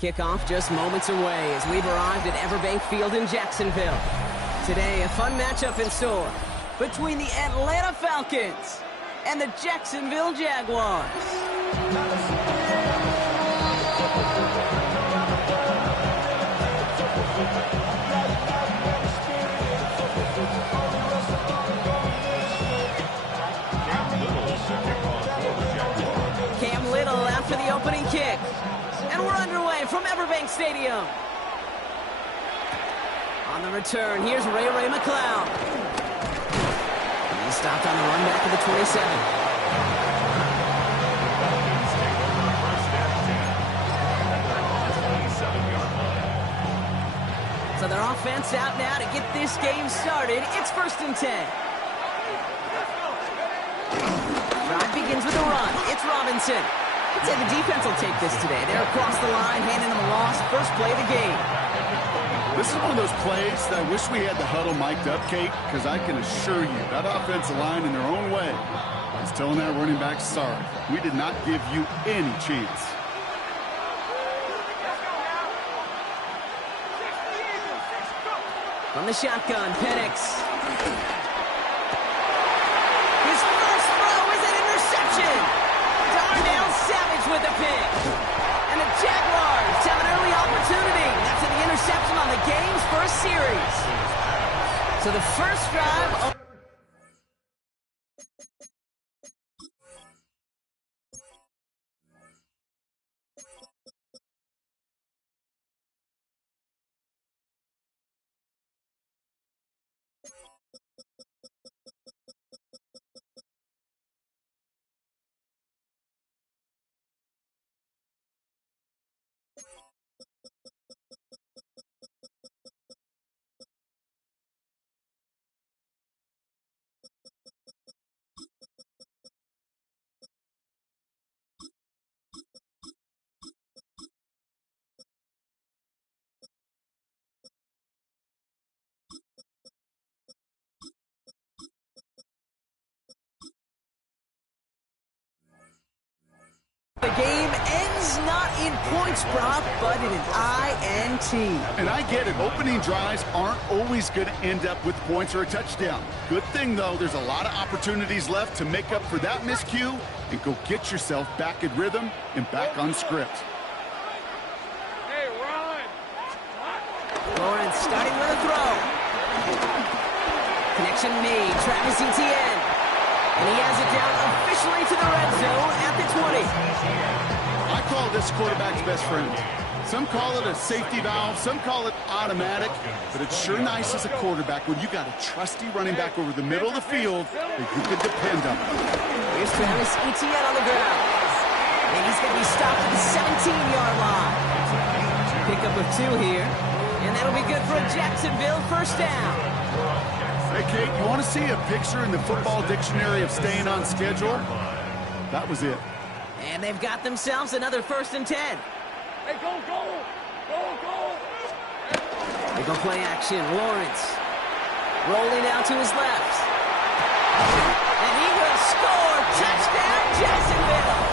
Kickoff just moments away as we've arrived at Everbank Field in Jacksonville. Today, a fun matchup in store between the Atlanta Falcons and the Jacksonville Jaguars. Cam Little after the opening kick. And we're underway from Everbank Stadium. On the return, here's Ray McLeod. He's stopped on the run back of the 27. So their offense out now to get this game started. It's 1st and 10. Drive begins with a run. It's Robinson. I'd say the defense will take this today. They're across the line, handing them a loss. First play of the game. This is one of those plays that I wish we had the huddle mic'd up, Kate, because I can assure you that offensive line in their own way is telling that running back, sorry, we did not give you any chance. From the shotgun, Penix. With the pick. And the Jaguars have an early opportunity after the interception on the game's first series. So the first drive... The game ends not in points, Brock, but in an INT. And I get it. Opening drives aren't always going to end up with points or a touchdown. Good thing, though, there's a lot of opportunities left to make up for that miscue and go get yourself back in rhythm and back on script. Hey, run! Lawrence starting with a throw. Connection made. Travis Etienne. And he has it down officially to the red zone at the 20. I call this quarterback's best friend. Some call it a safety valve, some call it automatic, but it's sure nice as a quarterback when you got a trusty running back over the middle of the field that you can depend on. Here's Travis Etienne on the ground. And he's going to be stopped at the 17-yard line. Pickup of 2 here. And that'll be good for a Jacksonville first down. Hey, Kate, you want to see a picture in the football dictionary of staying on schedule? That was it. And they've got themselves another 1st and 10. Hey, go! They go play action. Lawrence rolling out to his left. And he will score. Touchdown, Jacksonville.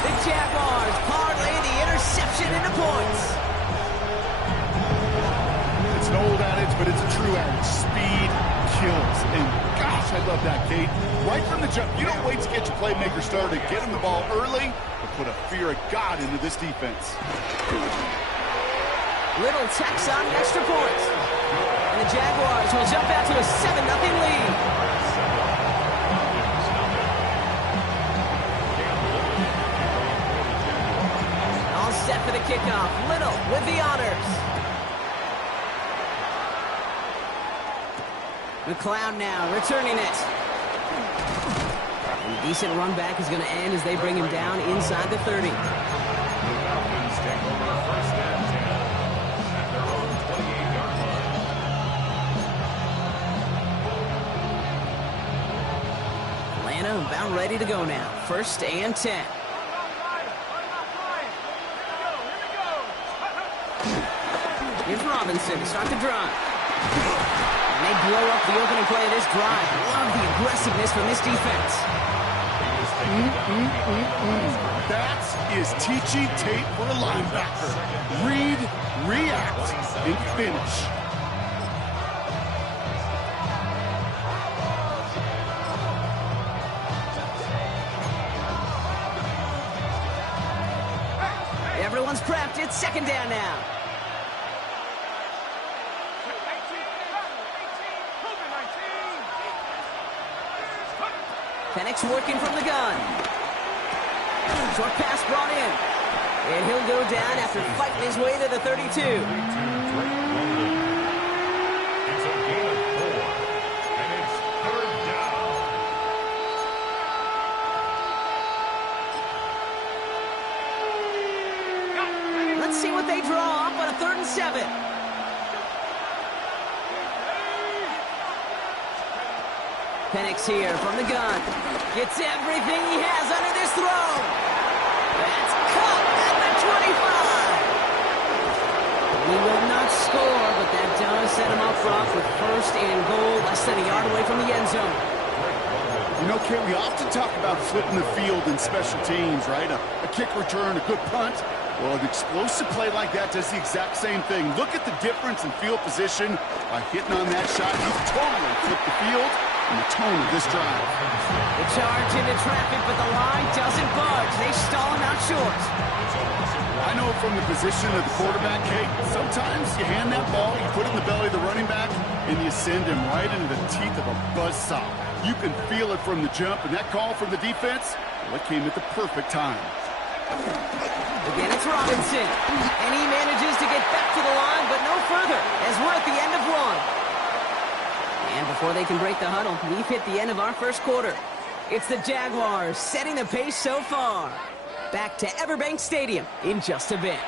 The Jaguars parlay the interception into points. It's an old adage, but it's a true adage. Speed kills. And gosh, I love that, Kate. Right from the jump, you don't wait to get your playmaker started. Get him the ball early and put a fear of God into this defense. Little tacks on the extra point. And the Jaguars will jump out to a 7-0 lead. All set for the kickoff. Little with the honors. McLeod now returning it. And a decent run back is going to end as they bring him down inside the 30. Atlanta about ready to go now. 1st and 10. Here's Robinson to start the drive. And they blow up the opening play of this drive. Love the aggressiveness from this defense. That is teaching tape for a linebacker. Read, react, and finish. Everyone's prepped. It's second down now. Penix working from the gun. Short pass brought in. And he'll go down after fighting his way to the 32. It's a gain of 4, and it's third down. Let's see what they draw up on a 3rd and 7. Penix here from the gun. Gets everything he has under this throw. That's caught at the 25. He will not score, but that does set him up front with 1st and goal, less than a yard away from the end zone. You know, Kate, we often talk about flipping the field in special teams, right? A kick return, a good punt. Well, an explosive play like that does the exact same thing. Look at the difference in field position by hitting on that shot. He's totally flipped the field and the tone of this drive. The charge into traffic, but the line doesn't budge. They stall him out short. I know from the position of the quarterback, Kate, sometimes you hand that ball, you put it in the belly of the running back, and you send him right into the teeth of a buzzsaw. You can feel it from the jump, and that call from the defense, well, it came at the perfect time. Again, it's Robinson. And he manages to get back to the line, but no further, as we're at the end of 1. And before they can break the huddle, we've hit the end of our first quarter. It's the Jaguars setting the pace so far. Back to Everbank Stadium in just a bit.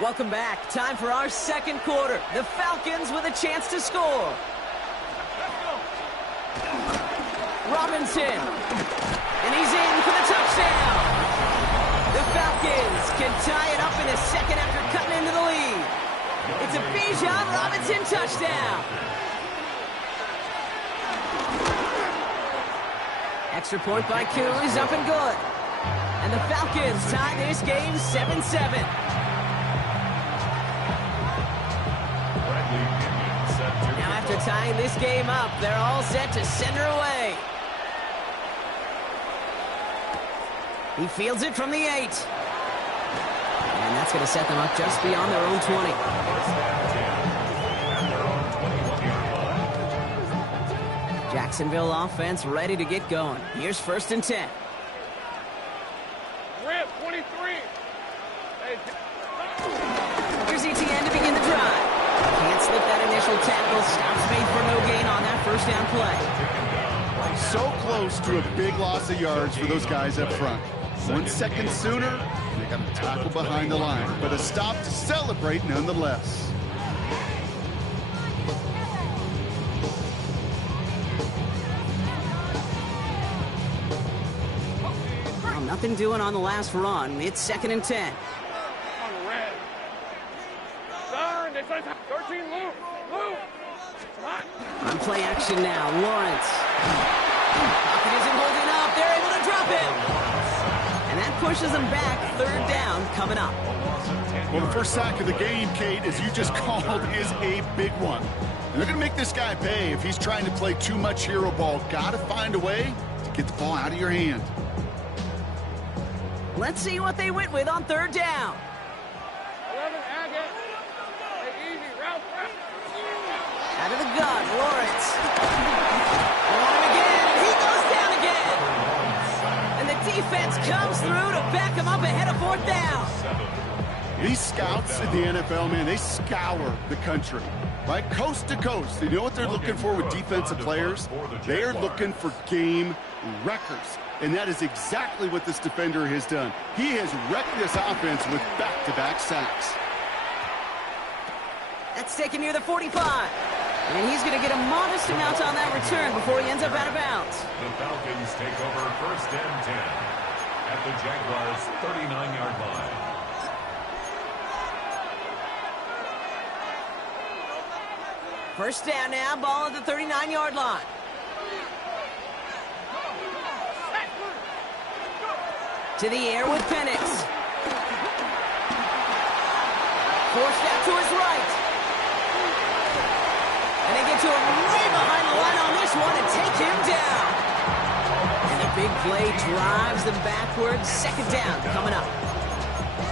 Welcome back. Time for our second quarter. The Falcons with a chance to score. Robinson. And he's in for the touchdown. The Falcons can tie it up in a second after cutting into the lead. It's a Bijan Robinson touchdown. Extra point by Kuhn is up and good. And the Falcons tie this game 7-7. Now after tying this game up, they're all set to send her away. He fields it from the 8. And that's going to set them up just beyond their own 20. Jacksonville offense ready to get going. Here's 1st and 10. Rip, 23. Here's ETN to begin the drive. Can't slip that initial tackle. Stops made for no gain on that 1st down play. So close to a big loss of yards for those guys up front. 1 second sooner, and they got a tackle behind the line. But a stop to celebrate nonetheless. Well, nothing doing on the last run. It's 2nd and 10. On the red. Darn, they said 13, Luke. Luke. On play action now, Lawrence. Pocket isn't holding up. They're able to drop him. And that pushes them back. 3rd down coming up. Well, the first sack of the game, Kate, as you just called, is a big one. And they're going to make this guy pay if he's trying to play too much hero ball. Got to find a way to get the ball out of your hand. Let's see what they went with on 3rd down. 11, Agate. Hey, easy, route. Out of the gun, Lawrence. On again, and he goes down again. And the defense comes through to back him up ahead of 4th down. These scouts in the NFL, man, they scour the country, right? Coast to coast. You know what they're looking for with defensive players? They are looking for game records. And that is exactly what this defender has done. He has wrecked this offense with back-to-back sacks. That's taken near the 45. And he's going to get a modest amount on that return before he ends up out of bounds. The Falcons take over 1st and 10 at the Jaguars' 39-yard line. First down now, ball at the 39-yard line. To the air with Penix. Forced out to his right. And they get to him way behind the line on this one and take him down. And the big play drives them backwards. Second down coming up.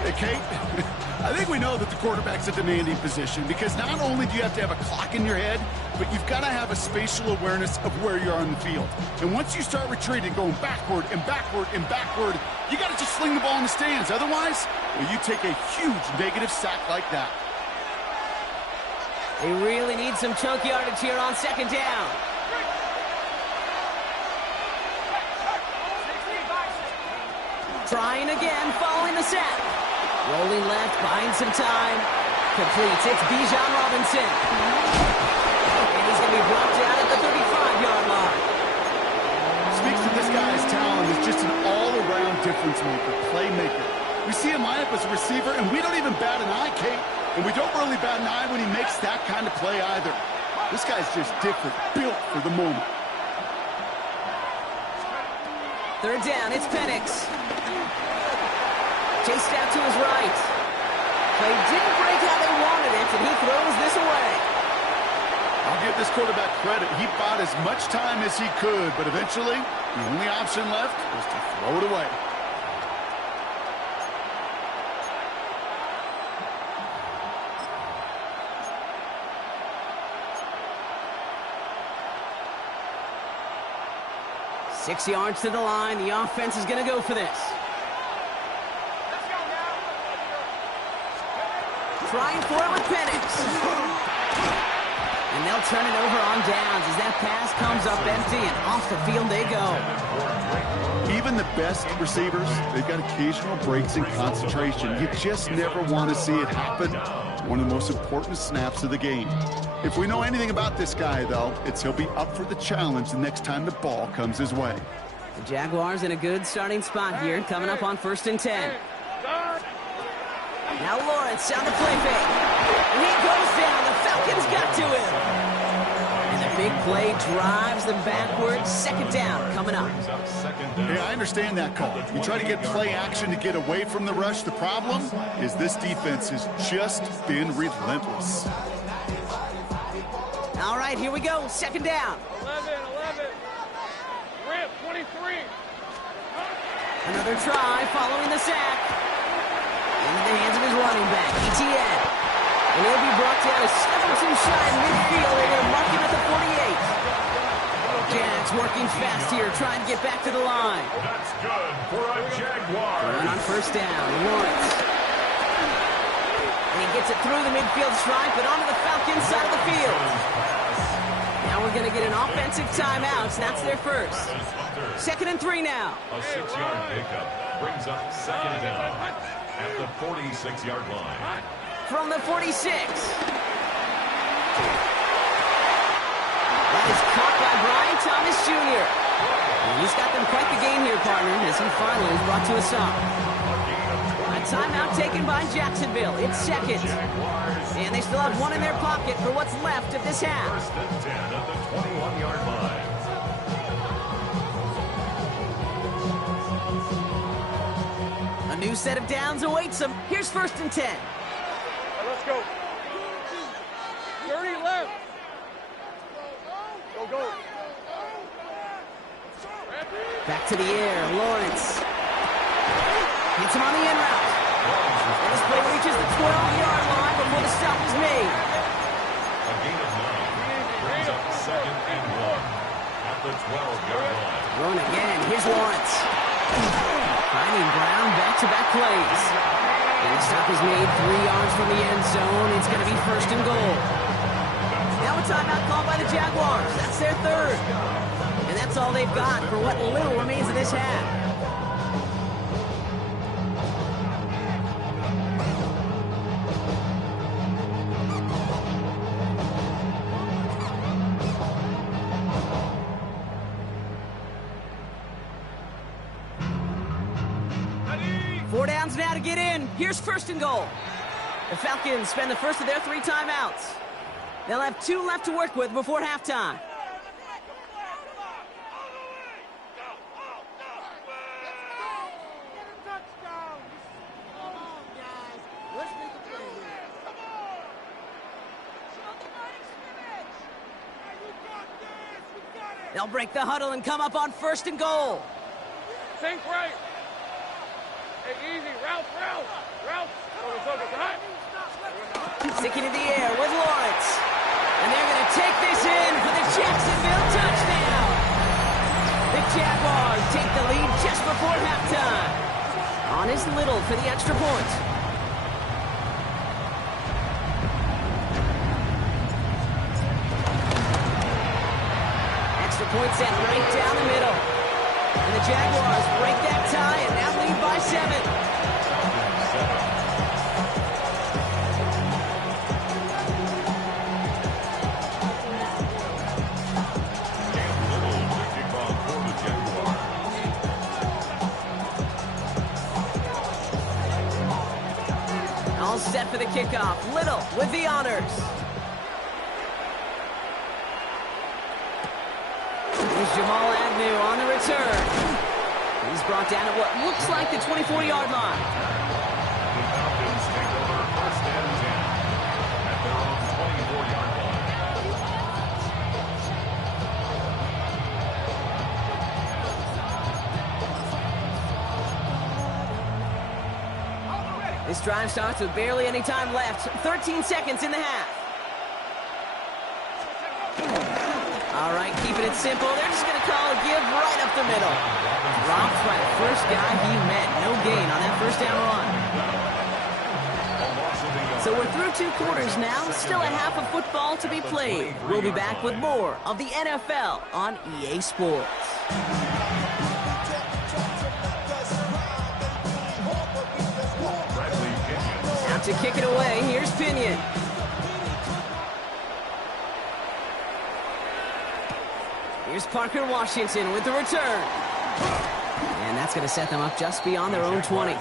Hey, Kate, I think we know that the quarterback's a demanding position because not only do you have to have a clock in your head, but you've got to have a spatial awareness of where you are on the field. And once you start retreating, going backward and backward and backward, you got to just sling the ball in the stands. Otherwise, well, you take a huge negative sack like that. They really need some chunk yardage here on second down. Trying again, following the sack. Rolling left, buying some time. Completes. It's Bijan Robinson. And he's going to be brought down at the 35-yard line. Speaks to this guy's talent as just an all-around difference maker, playmaker. We see him line up as a receiver, and we don't even bat an eye, Kate. And we don't really bat an eye when he makes that kind of play either. This guy's just different, built for the moment. Third down, it's Penix. Chased out to his right. Play didn't break how they wanted it, and he throws this away. I'll give this quarterback credit. He bought as much time as he could, but eventually, the only option left was to throw it away. Six yards to the line. The offense is going to go for this. Trying for it with Penix. And they'll turn it over on downs as that pass comes up empty and off the field they go. Even the best receivers, they've got occasional breaks in concentration. You just never want to see it happen. It's one of the most important snaps of the game. If we know anything about this guy, though, it's he'll be up for the challenge the next time the ball comes his way. The Jaguars in a good starting spot here, coming up on 1st and 10. Now Lawrence on the play fake. And he goes down. The Falcons got to him. And the big play drives them backwards. Second down coming up. Hey, I understand that call. You try to get play action to get away from the rush. The problem is this defense has just been relentless. All right, here we go. Second down. 11. Rip, 23. Another try following the sack. Into the hands of his running back, ETN. And he'll be brought down a step or two shy in midfield. They're going to mark him at the 48. Jags working fast here, trying to get back to the line. That's good for a Jaguar. And on first down, Lawrence. And he gets it through the midfield stripe, but onto the Falcons side of the field. Now we're going to get an offensive timeout. That's their first. 2nd and 3 now. A 6-yard pickup brings up second down at the 46-yard line. From the 46. That is caught by Brian Thomas Jr. And he's got them quite the game here, partner, as he finally is brought to a stop. A timeout taken by Jacksonville. It's second. And they still have one in their pocket for what's left of this half. 1st and 10 at the 21-yard line. A new set of downs awaits them. Here's 1st and 10. Let's go. 30 left. Go. Back to the air, Lawrence. Hits him on the in route. And this play reaches the 12-yard line before the stop is made. A gain of 9 brings up 2nd and 1 at the 12-yard line. Run again. Here's Lawrence. Finding Brown back-to-back plays. And the stop is made 3 yards from the end zone. It's going to be 1st and goal. Now a timeout called by the Jaguars. That's their third. And that's all they've got for what little remains of this half. Four downs now to get in. Here's 1st and goal. The Falcons spend the first of their 3 timeouts. They'll have 2 left to work with before halftime. They'll break the huddle and come up on 1st and goal. Sink right. Hey, easy. Route. Sticking to the air with Lawrence. And they're going to take this in for the Jacksonville touchdown. The Jaguars take the lead just before halftime. On is Little for the extra point. Extra point set right down the middle. And the Jaguars break that tie and now lead by 7. All set for the kickoff. Little with the honors. Here's Jamal Agnew on the return. He's brought down at what looks like the 24-yard line. The Falcons take over 1st and 10 at their own 24-yard line. This drive starts with barely any time left. 13 seconds in the half. All right, keeping it simple. They're just going to call a give right up the middle. Dropped by the first guy he met. No gain on that 1st down run. So we're through 2 quarters now. Still a half of football to be played. We'll be back with more of the NFL on EA Sports. Out to kick it away. Here's Pinion. Here's Parker Washington with the return. And that's going to set them up just beyond their own 20.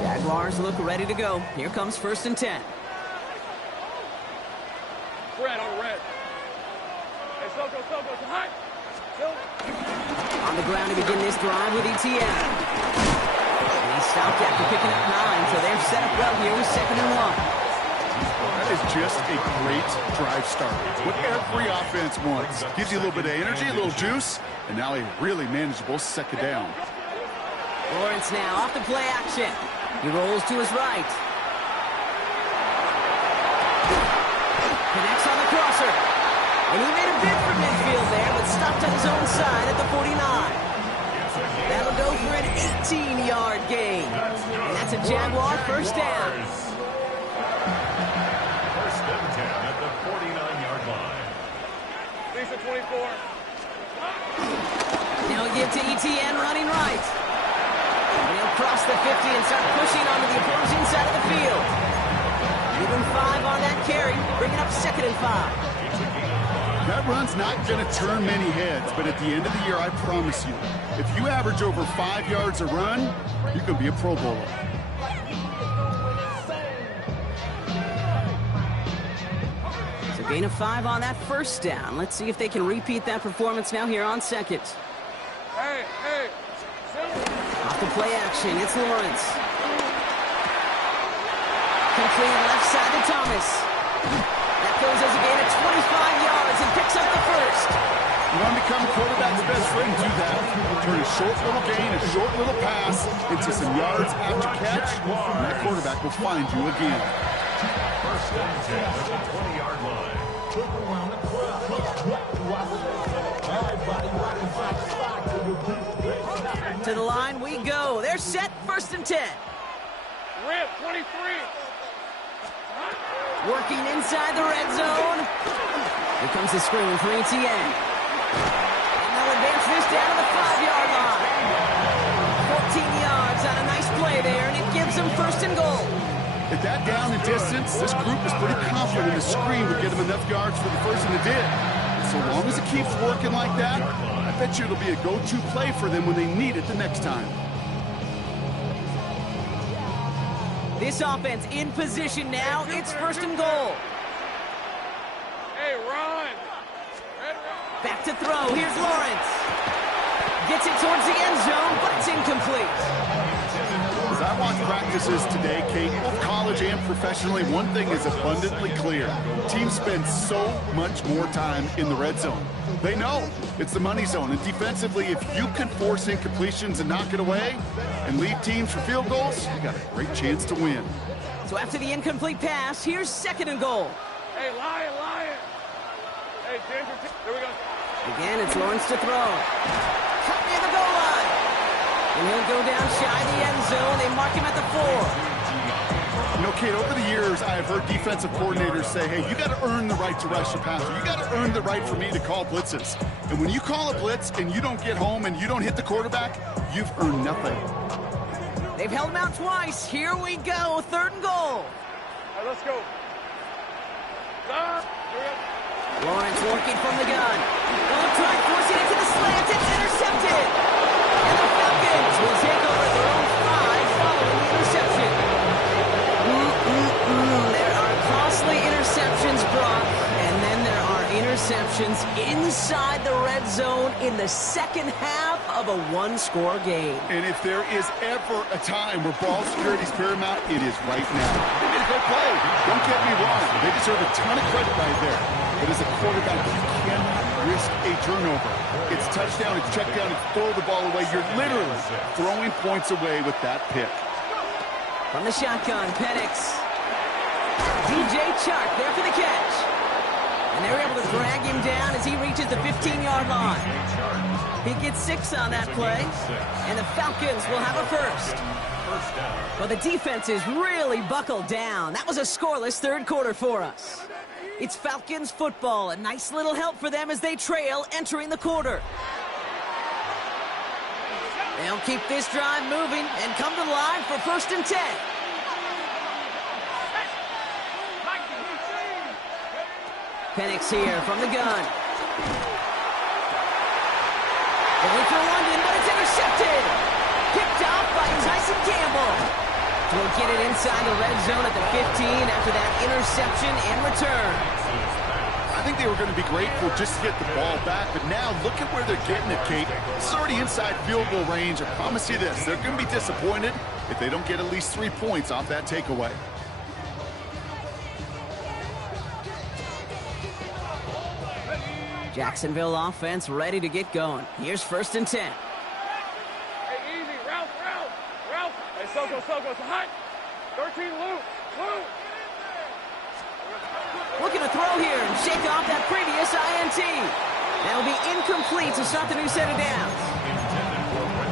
Jaguars look ready to go. Here comes 1st and 10. Red on red. Hey, Soko, high. On the ground to begin this drive with ETN. He stopped after picking up 9, so they're set up well here with 2nd and 1. That is just a great drive start. What every offense wants. Gives you a little bit of energy, a little juice, and now a really manageable 2nd down. Lawrence now off the play action. He rolls to his right. Connects on the crosser. And he made a bid for midfield there, but stopped on his own side at the 49. That'll go for an 18-yard gain. And that's a Jaguar 1st down. 1st and 10 at the 49-yard line. Lisa 24. Now we give to ETN running right. And he'll cross the 50 and start pushing onto the opposing side of the field. Give him 5 on that carry, bringing up 2nd and 5. That run's not going to turn many heads, but at the end of the year, I promise you, if you average over 5 yards a run, you can be a Pro Bowler. So gain of 5 on that 1st down. Let's see if they can repeat that performance now here on 2nd. Hey. Off the play action, it's Lawrence. Complete left side to Thomas. That goes as a gain of 25 yards and picks up the 1st. You want to become a quarterback's best friend, do that. Turn a short little gain, a short little pass into some yards after catch, and that quarterback will find you again. 1st and 10 at the 20-yard line. To the line we go. They're set, 1st and 10. Rip, 23. Working inside the red zone. Here comes the screen for ETN. And they'll advance this down to the 5-yard line. 14 yards on a nice play there, and it gives them 1st and goal. At that down and distance, this group is pretty confident the screen would get them enough yards for the 1st, and it did. So long as it keeps working like that, bet you it'll be a go-to play for them when they need it the next time. This offense in position now. It's first and goal. Hey, run. Back to throw. Here's Lawrence. Gets it towards the end zone, but it's incomplete. As I watch practices today, Kate, both college and professionally, one thing is abundantly clear. Teams spend so much more time in the red zone. They know it's the money zone, and defensively, if you can force incompletions and knock it away and lead teams for field goals, you got a great chance to win. So after the incomplete pass, here's second and goal. Hey, Lion. Hey, Ginger. There we go. Again, it's Lawrence to throw. Cut near the goal line. And he'll go down shy of the end zone. They mark him at the 4. You know, Kate, over the years, I have heard defensive coordinators say, hey, you got to earn the right to rush the passer. You got to earn the right for me to call blitzes. And when you call a blitz and you don't get home and you don't hit the quarterback, you've earned nothing. They've held him out twice. Here we go. Third and goal. All right, let's go. Here we go. Lawrence working from the gun. They'll try forcing it to the slant. It's intercepted. And the Falcons will take over their own 5 following the interception. There are costly interceptions, Brock. And then there are interceptions inside the red zone in the second half of a one-score game. And if there is ever a time where ball security is paramount, it is right now. They made a great play. Don't get me wrong. They deserve a ton of credit right there. But as a quarterback, you cannot risk a turnover. It's touchdown, it's check down, it's throw the ball away. You're literally throwing points away with that pick. From the shotgun, Penix. DJ Chark there for the catch. And they're able to drag him down as he reaches the 15-yard line. He gets 6 on that play, and the Falcons will have a first. Well, the defense is really buckled down. That was a scoreless third quarter for us. It's Falcons football, a nice little help for them as they trail entering the quarter. They'll keep this drive moving and come to the line for first and 10. Penix here from the gun. Going for London, but it's intercepted. Picked off by Tyson Campbell. Will get it inside the red zone at the 15 after that interception and return. I think they were going to be grateful just to get the ball back, but now look at where they're getting it, Kate. It's already inside field goal range. I promise you this, they're going to be disappointed if they don't get at least 3 points off that takeaway. Jacksonville offense ready to get going. Here's first and 10. Hey, easy. Ralph. Hey, Soko, it's hot. 13, Luke. Looking to throw here and shake off that previous INT. That'll be incomplete to start the new set of downs.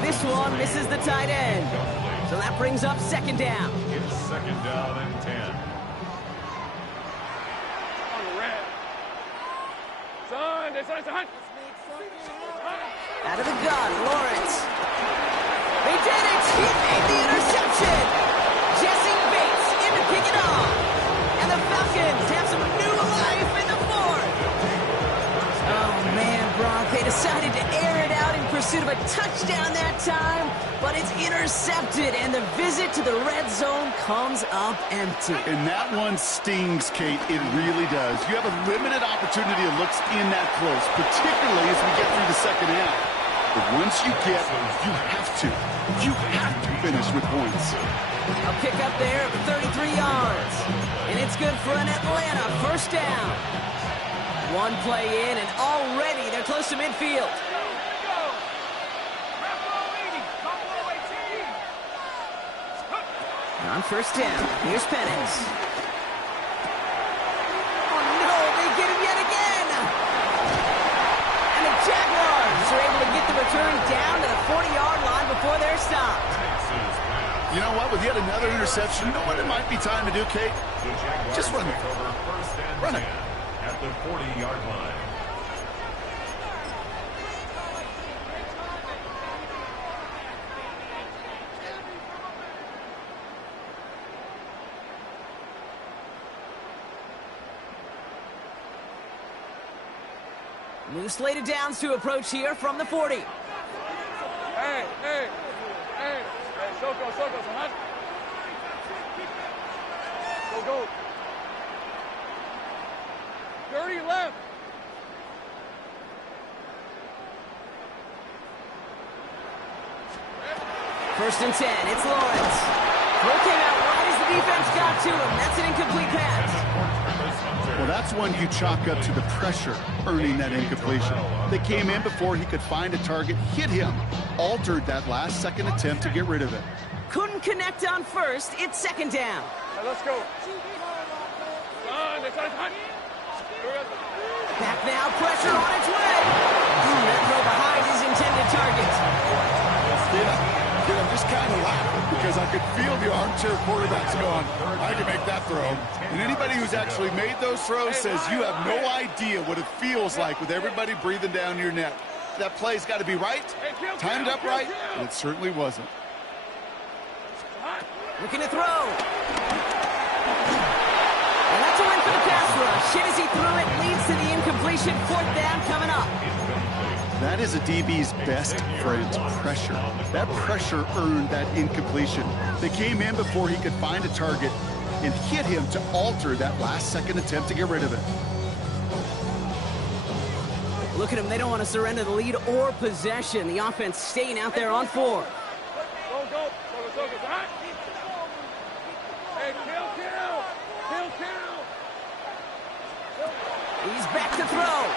This one misses the tight end. So that brings up second down. It's second down and 10. On the red. Son, it's hot. Out of the gun, Lawrence. They did it! He made the interception! Jesse Bates in to pick it off. And the Falcons have some new life in the fourth. Oh, man, Brock, they decided to air it out in pursuit of a touchdown that time, but it's intercepted, and the visit to the red zone comes up empty. And that one stings, Kate. It really does. You have a limited opportunity that looks in that close, particularly as we get through the second half. But once you get, you have to finish with points. A pick up there of 33 yards. And it's good for an Atlanta first down. One play in, and already they're close to midfield. On first down, here's Penix. Oh no, they get him yet again! And the Jaguars are able to get the return down to the 40-yard line before they're stopped. You know what? With yet another interception, you know what it might be time to do, Kate? Just run it. Run it. At the 40-yard line. New slated downs to approach here from the 40. Hey, Soko, son. Go. Dirty left. First and 10, it's Lawrence. Throw came out wide as the defense got to him. That's an incomplete pass. Well, that's one you chalk up to the pressure earning that incompletion. They came in before he could find a target, hit him, altered that last second attempt to get rid of it. Couldn't connect on first. It's second down. Hey, let's go. Back now, pressure on its way. That throw behind his intended target. I'm just kind of laughing because I could feel the armchair quarterbacks going, I can make that throw. And anybody who's actually made those throws says you have no idea what it feels like with everybody breathing down your neck. That play's got to be right, timed up right, and it certainly wasn't. Looking to throw. And that's a win for the pass rush. Hit as he threw it, leads to the incompletion. Fourth down coming up. That is a DB's best friend, pressure. That pressure earned that incompletion. They came in before he could find a target and hit him to alter that last second attempt to get rid of it. Look at them. They don't want to surrender the lead or possession. The offense staying out there on 4. Go. Soko, son. Hey, kill. He's back to throw.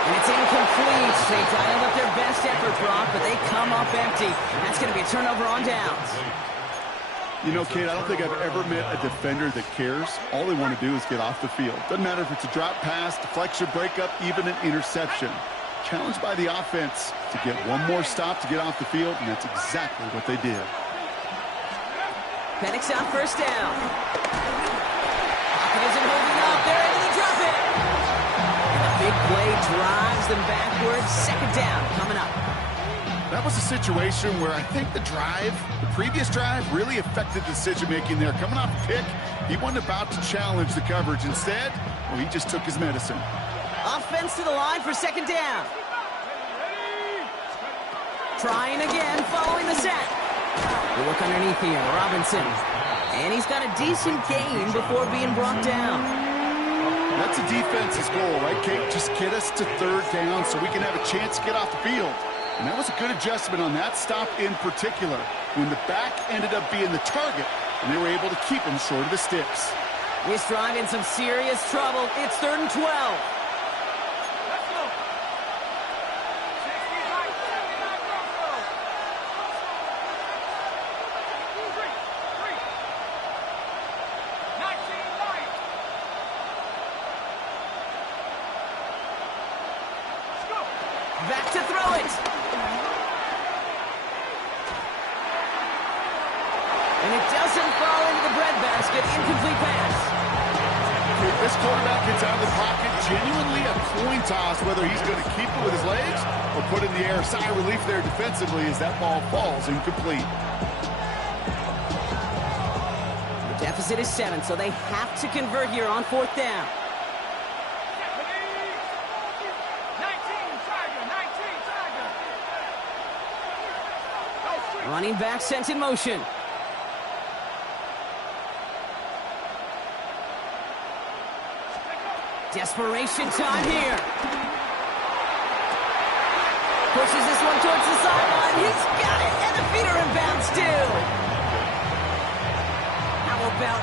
And it's incomplete. They dialed up their best effort, Brock, but they come up empty. That's going to be a turnover on downs. You know, Kate, I don't think I've ever met a defender that cares. All they want to do is get off the field. Doesn't matter if it's a drop pass, deflection, breakup, even an interception. Challenged by the offense to get one more stop to get off the field, and that's exactly what they did. Penix out first down. Pocket isn't holding up. They're able to drop it. And the big play drives them backwards. Second down coming up. That was a situation where I think the previous drive, really affected the decision-making there. Coming off a pick, he wasn't about to challenge the coverage. Instead, well, he just took his medicine. Offense to the line for second down. Trying again, following the sack. They look underneath here, Robinson. And he's got a decent gain before being brought down. That's a defense's goal, right, Kate? Just get us to third down so we can have a chance to get off the field. And that was a good adjustment on that stop in particular, when the back ended up being the target, and they were able to keep him short of the sticks. This drive in some serious trouble. It's 3rd and 12. Back to throw it. And it doesn't fall into the breadbasket. Incomplete pass. If this quarterback gets out of the pocket, genuinely a coin toss whether he's going to keep it with his legs or put it in the air. Sigh of relief there defensively as that ball falls incomplete. The deficit is 7, so they have to convert here on 4th down. Running back sent in motion. Desperation time here. Pushes this one towards the sideline. He's got it, and the feet are in bounds too. How about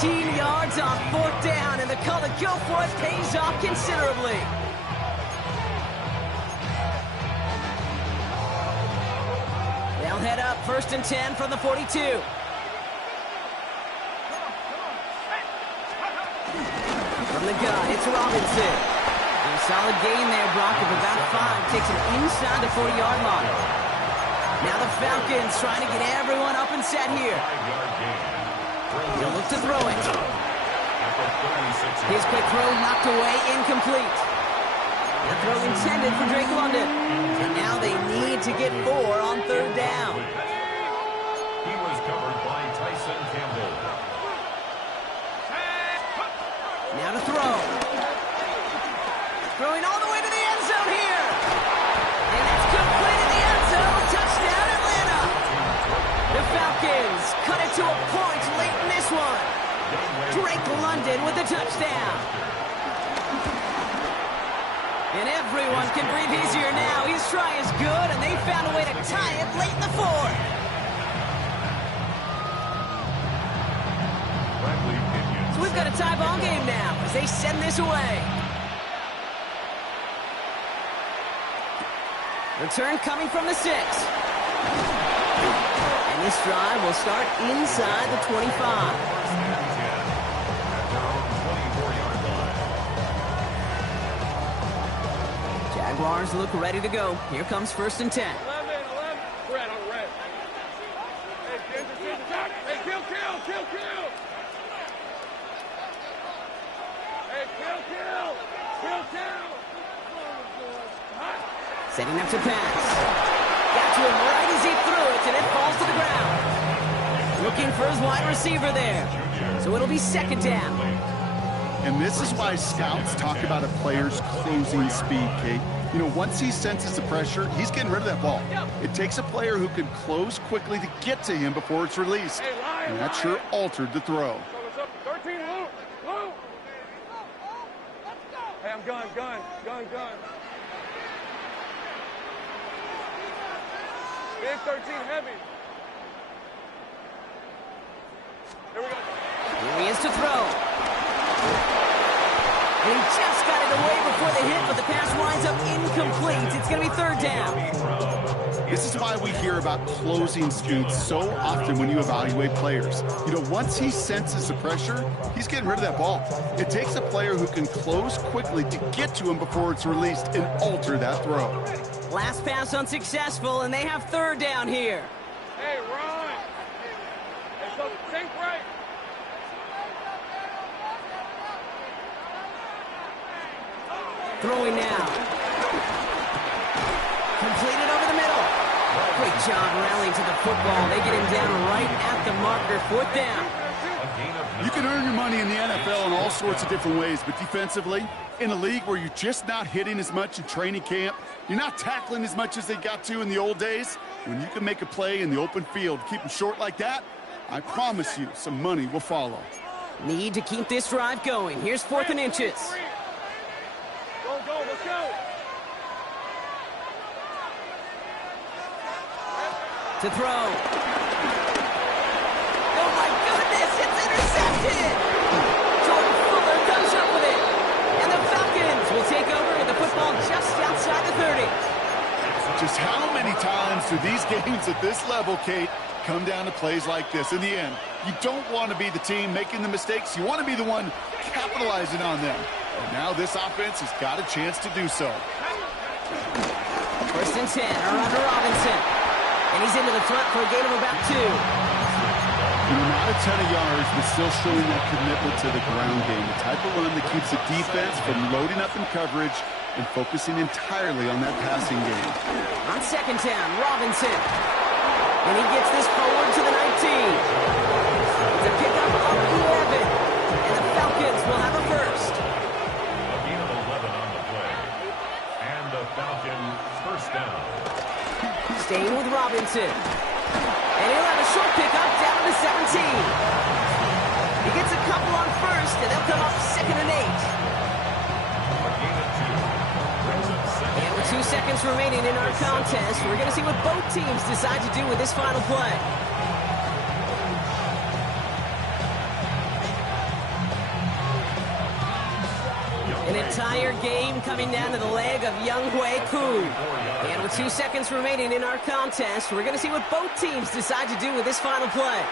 19 yards on 4th down, and the call to go for it pays off considerably. They'll head up 1st and 10 from the 42. From the gun, it's Robinson. And a solid gain there, Brock, of about 5. Takes him inside the 40-yard line. Now the Falcons trying to get everyone up and set here. He'll look to throw it. His quick throw knocked away, incomplete. The throw intended for Drake London. And now they need to get 4 on 3rd down. He was covered by Tyson Campbell. Now to throw. to a point late in this one. Drake London with the touchdown. And everyone can breathe easier now. His try is good, and they found a way to tie it late in the fourth. So we've got a tie ball game now as they send this away. Return coming from the 6. And this drive will start inside the 25. Jaguars look ready to go. Here comes 1st and 10. 11. Red on red. Hey, hey, kill. Hey, kill. Setting up to pass. Got to him right as he threw it, and it falls to the ground. Looking for his wide receiver there. So it'll be 2nd down. And this is why scouts talk about a player's closing speed, Kate. You know, once he senses the pressure, he's getting rid of that ball. It takes a player who can close quickly to get to him before it's released. And that sure altered the throw. So it's up 13, Luke. Hey, I'm gun. Big 13, heavy. Here we go. Here he is to throw. And he just got it away before the hit, but the pass winds up incomplete. It's going to be 3rd down. This is why we hear about closing speed so often when you evaluate players. You know, once he senses the pressure, he's getting rid of that ball. It takes a player who can close quickly to get to him before it's released and alter that throw. Last pass unsuccessful, and they have 3rd down here. Hey, run. Hey, so think right. Throwing now. Completed over the middle. Great job rallying to the football. They get him down right at the marker. 4th down. You can earn your money in the NFL in all sorts of different ways, but defensively, in a league where you're just not hitting as much in training camp, you're not tackling as much as they got to in the old days, when you can make a play in the open field, keep them short like that, I promise you some money will follow. Need to keep this drive going. Here's 4th and inches. Go, let's go. To throw. Oh my goodness, it's intercepted! Jordan Fuller comes up with it. And the Falcons will take over with the football just outside the 30. Just how many times do these games at this level, Kate, come down to plays like this? In the end, you don't want to be the team making the mistakes. You want to be the one capitalizing on them. And now this offense has got a chance to do so. 1st and 10, around to Robinson. And he's into the front for a gain of about 2. Not a ton of yards, but still showing that commitment to the ground game. The type of run that keeps the defense from loading up in coverage and focusing entirely on that passing game. On 2nd down, Robinson. And he gets this forward to the 19. It's a pickup of 11. And the Falcons will have a first. A gain of 11 on the play. And the Falcons' 1st down. Staying with Robinson. And he'll have a short pickup down to 17. He gets a couple on 1st, and they'll come up 2nd and 8. A gain of 2. And with 2 seconds remaining in our contest, we're going to see what both teams decide to do with this final play. An entire game coming down to the leg of Younghoe Koo. And with 2 seconds remaining in our contest, we're going to see what both teams decide to do with this final play.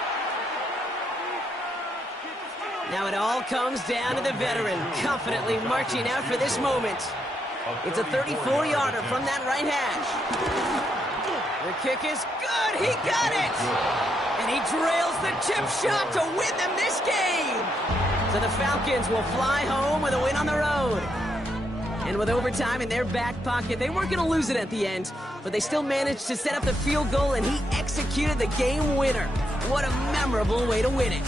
Now it all comes down to the veteran, confidently marching out for this moment. It's a 34-yarder from that right hash. The kick is good. He got it. And he drills the chip shot to win them this game. So the Falcons will fly home with a win on the road. And with overtime in their back pocket, they weren't going to lose it at the end, but they still managed to set up the field goal, and he executed the game winner. What a memorable way to win it.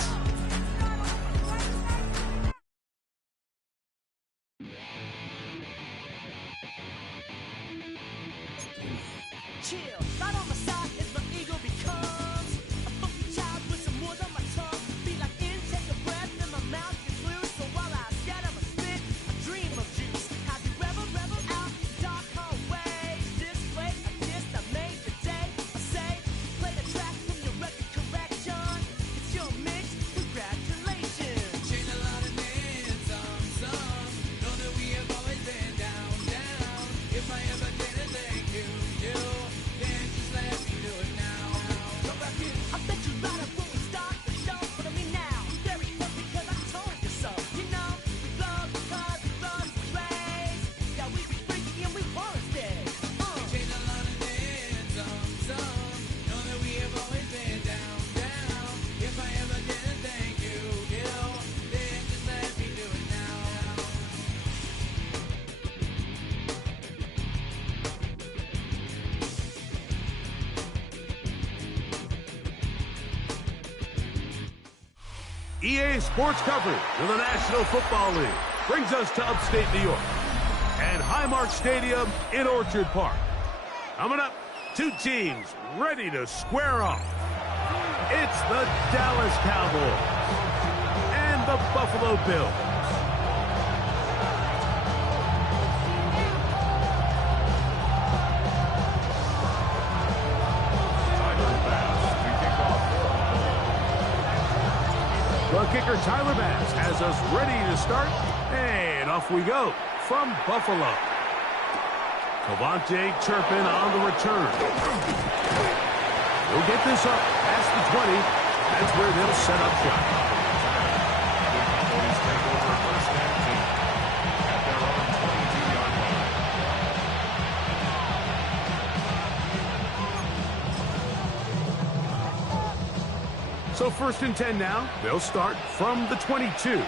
Chill, right on the side is the eagle becomes a funky child with some more than EA Sports coverage of the National Football League brings us to upstate New York and Highmark Stadium in Orchard Park. Coming up, two teams ready to square off. It's the Dallas Cowboys and the Buffalo Bills. The kicker, Tyler Bass, has us ready to start, and off we go from Buffalo. Cavante Turpin on the return. He'll get this up past the 20. That's where they'll set up shop. So 1st and 10 now. They'll start from the 22. They're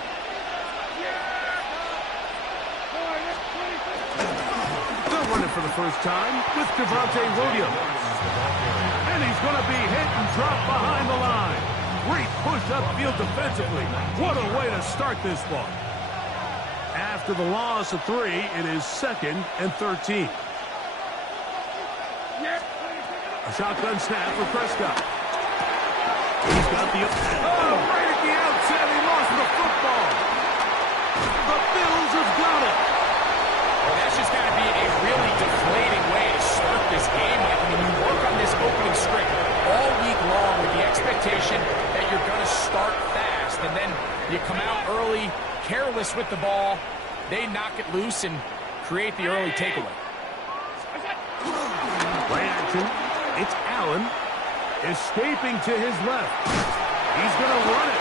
running for the first time with Cavante Williams. And he's going to be hit and dropped behind the line. Great push upfield defensively. What a way to start this one. After the loss of 3, it is 2nd and 13. A shotgun snap for Prescott. He's got the... Oh, right at the outset, he lost the football. The Bills have got it. Well, that's just got to be a really deflating way to start this game. I mean, you work on this opening script all week long with the expectation that you're going to start fast, and then you come out early, careless with the ball. They knock it loose and create the early takeaway. Play action. It's Allen. Escaping to his left. He's going to run it.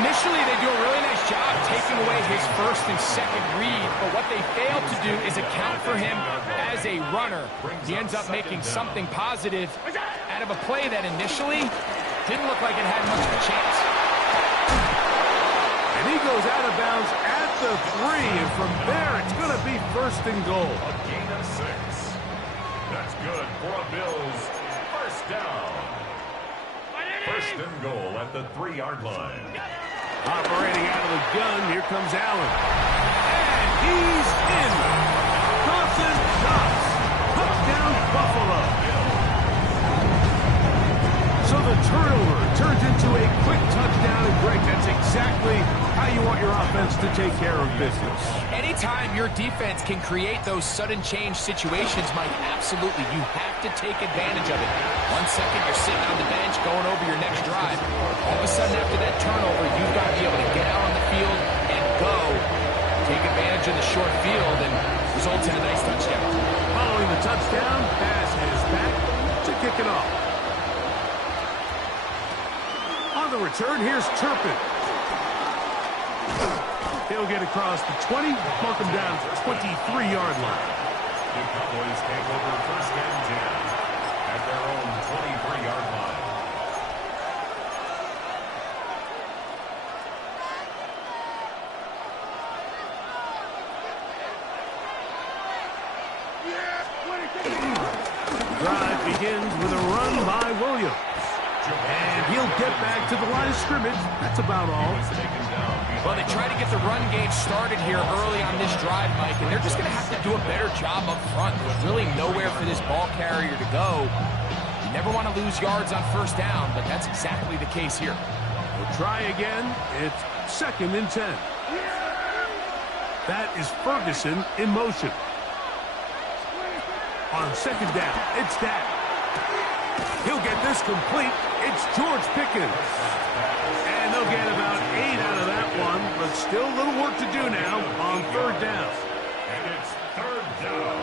Initially, they do a really nice job taking away his first and second read, but what they fail to do is account for him as a runner. He ends up making something positive out of a play that initially didn't look like it had much of a chance. And he goes out of bounds at the 3, and from there, it's going to be 1st and goal. A gain of 6. That's good for a Bills first down. 1st and goal at the 3-yard line. Operating out of the gun, here comes Allen. And he's in. Dawson Knox. Touchdown, Buffalo. So the turnover turns into a quick touchdown, and Greg, that's exactly how you want your offense to take care of business. Anytime your defense can create those sudden change situations, Mike, absolutely, you have to take advantage of it. 1 second, you're sitting on the bench going over your next drive. All of a sudden, after that turnover, you've got to be able to get out on the field and go. Take advantage of the short field and results in a nice touchdown. Following the touchdown, pass is back to kick it off. On the return, here's Turpin. He'll get across the 20, mark him down at the 23-yard line. The Cowboys take over 1st and 10 at their own 23-yard line. The drive begins with a run by Williams. And he'll get back to the line of scrimmage. That's about all. Well, they try to get the run game started here early on this drive, Mike, and they're just going to have to do a better job up front. There's really nowhere for this ball carrier to go. You never want to lose yards on 1st down, but that's exactly the case here. We'll try again. It's 2nd and 10. That is Ferguson in motion. On 2nd down, it's Dak. He'll get this complete. It's George Pickens. And they'll get about 8 out of that one, but still a little work to do now on 3rd down. And it's 3rd down.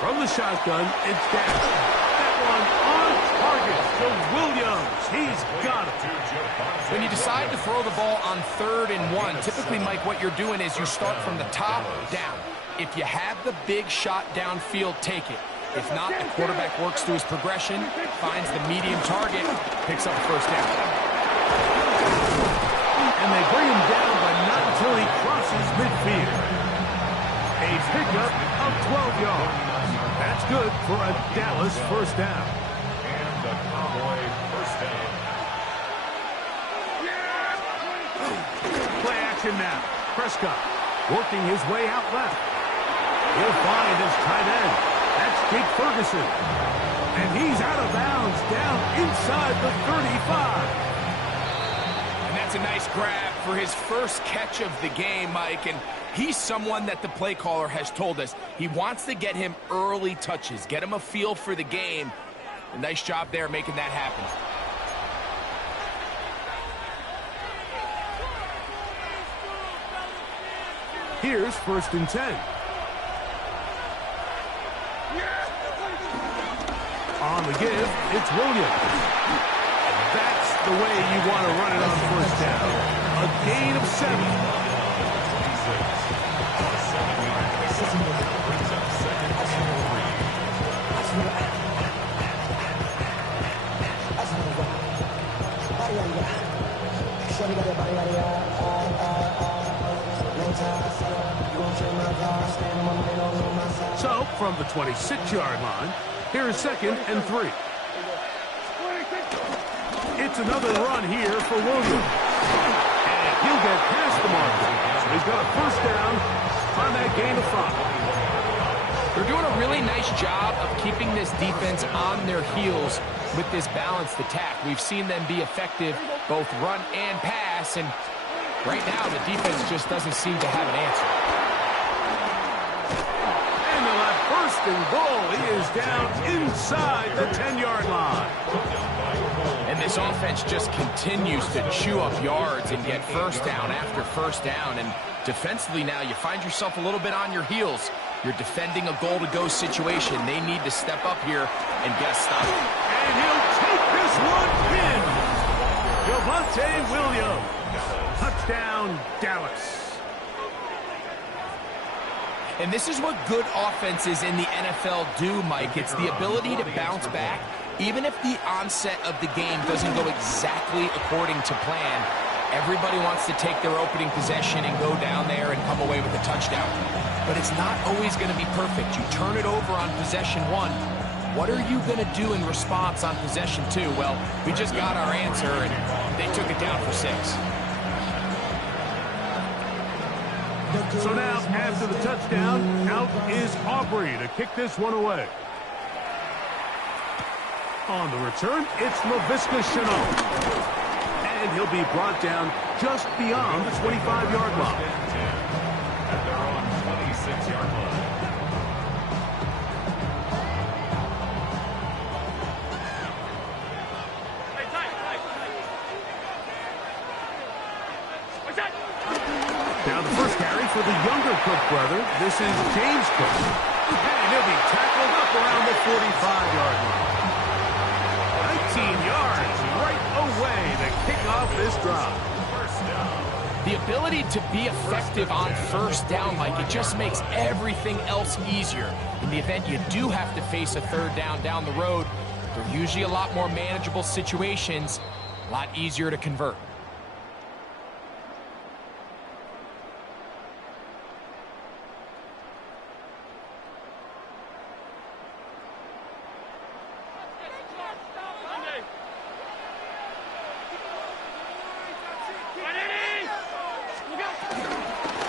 From the shotgun, it's Dak. That one on target to Williams. He's got it. When you decide to throw the ball on 3rd and 1, typically, Mike, what you're doing is you start from the top down. If you have the big shot downfield, take it. If not, the quarterback works through his progression, finds the medium target, picks up the 1st down. And they bring him down, but not until he crosses midfield. A pickup of 12 yards. good for a Dallas first down. And the Cowboy first down. Play action now. Prescott working his way out left. He'll find his tight end. That's Jake Ferguson. And he's out of bounds down inside the 35. And that's a nice grab for his first catch of the game, Mike. And he's someone that the play caller has told us he wants to get him early touches, get him a feel for the game. A nice job there making that happen. Here's 1st and 10. On the give, it's Williams. That's the way you want to run it on 1st down. A gain of 7. So, from the 26-yard line, here is 2nd and 3. It's another run here for Williams. And he'll get past the marker. So he's got a 1st down on that gain of 5. They're doing a really nice job of keeping this defense on their heels with this balanced attack. We've seen them be effective both run and pass, and right now the defense just doesn't seem to have an answer. And they'll have 1st and goal. He is down inside the 10-yard line. And this offense just continues to chew up yards and get 1st down after 1st down. And defensively now, you find yourself a little bit on your heels. You're defending a goal-to-go situation. They need to step up here and get a stop. And he'll take this one in. Javonte Williams. Touchdown, Dallas. And this is what good offenses in the NFL do, Mike. It's the ability to bounce back. Even if the onset of the game doesn't go exactly according to plan, everybody wants to take their opening possession and go down there and come away with a touchdown. But it's not always going to be perfect. You turn it over on possession 1. What are you going to do in response on possession 2? Well, we just got our answer, and they took it down for 6. So now, after the touchdown, out is Aubrey to kick this one away. On the return, it's LaVisca Chenault. And he'll be brought down just beyond the 25-yard line. At their own 26-yard line. Now the first carry for the younger Cook brother. This is James Cook. And he'll be tackled up around the 45-yard line. 19 yards right away to kick off this drive. First down. The ability to be effective on 1st down, Mike, it just makes everything else easier. In the event you do have to face a 3rd down the road, they're usually a lot more manageable situations, a lot easier to convert.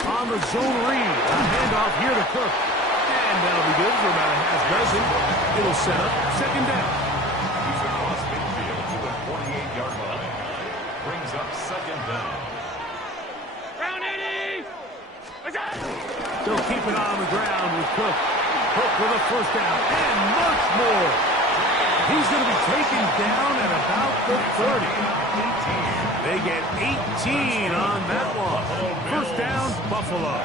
On the zone read, a handoff here to Cook. And that'll be good for about a half dozen. It'll set up 2nd down. He's across midfield to the 48-yard line. Brings up 2nd down. Round 80! They'll keep it on the ground with Cook. Cook with a 1st down and much more. He's going to be taken down at about the 30. They get 18 on that one. 1st down, Buffalo.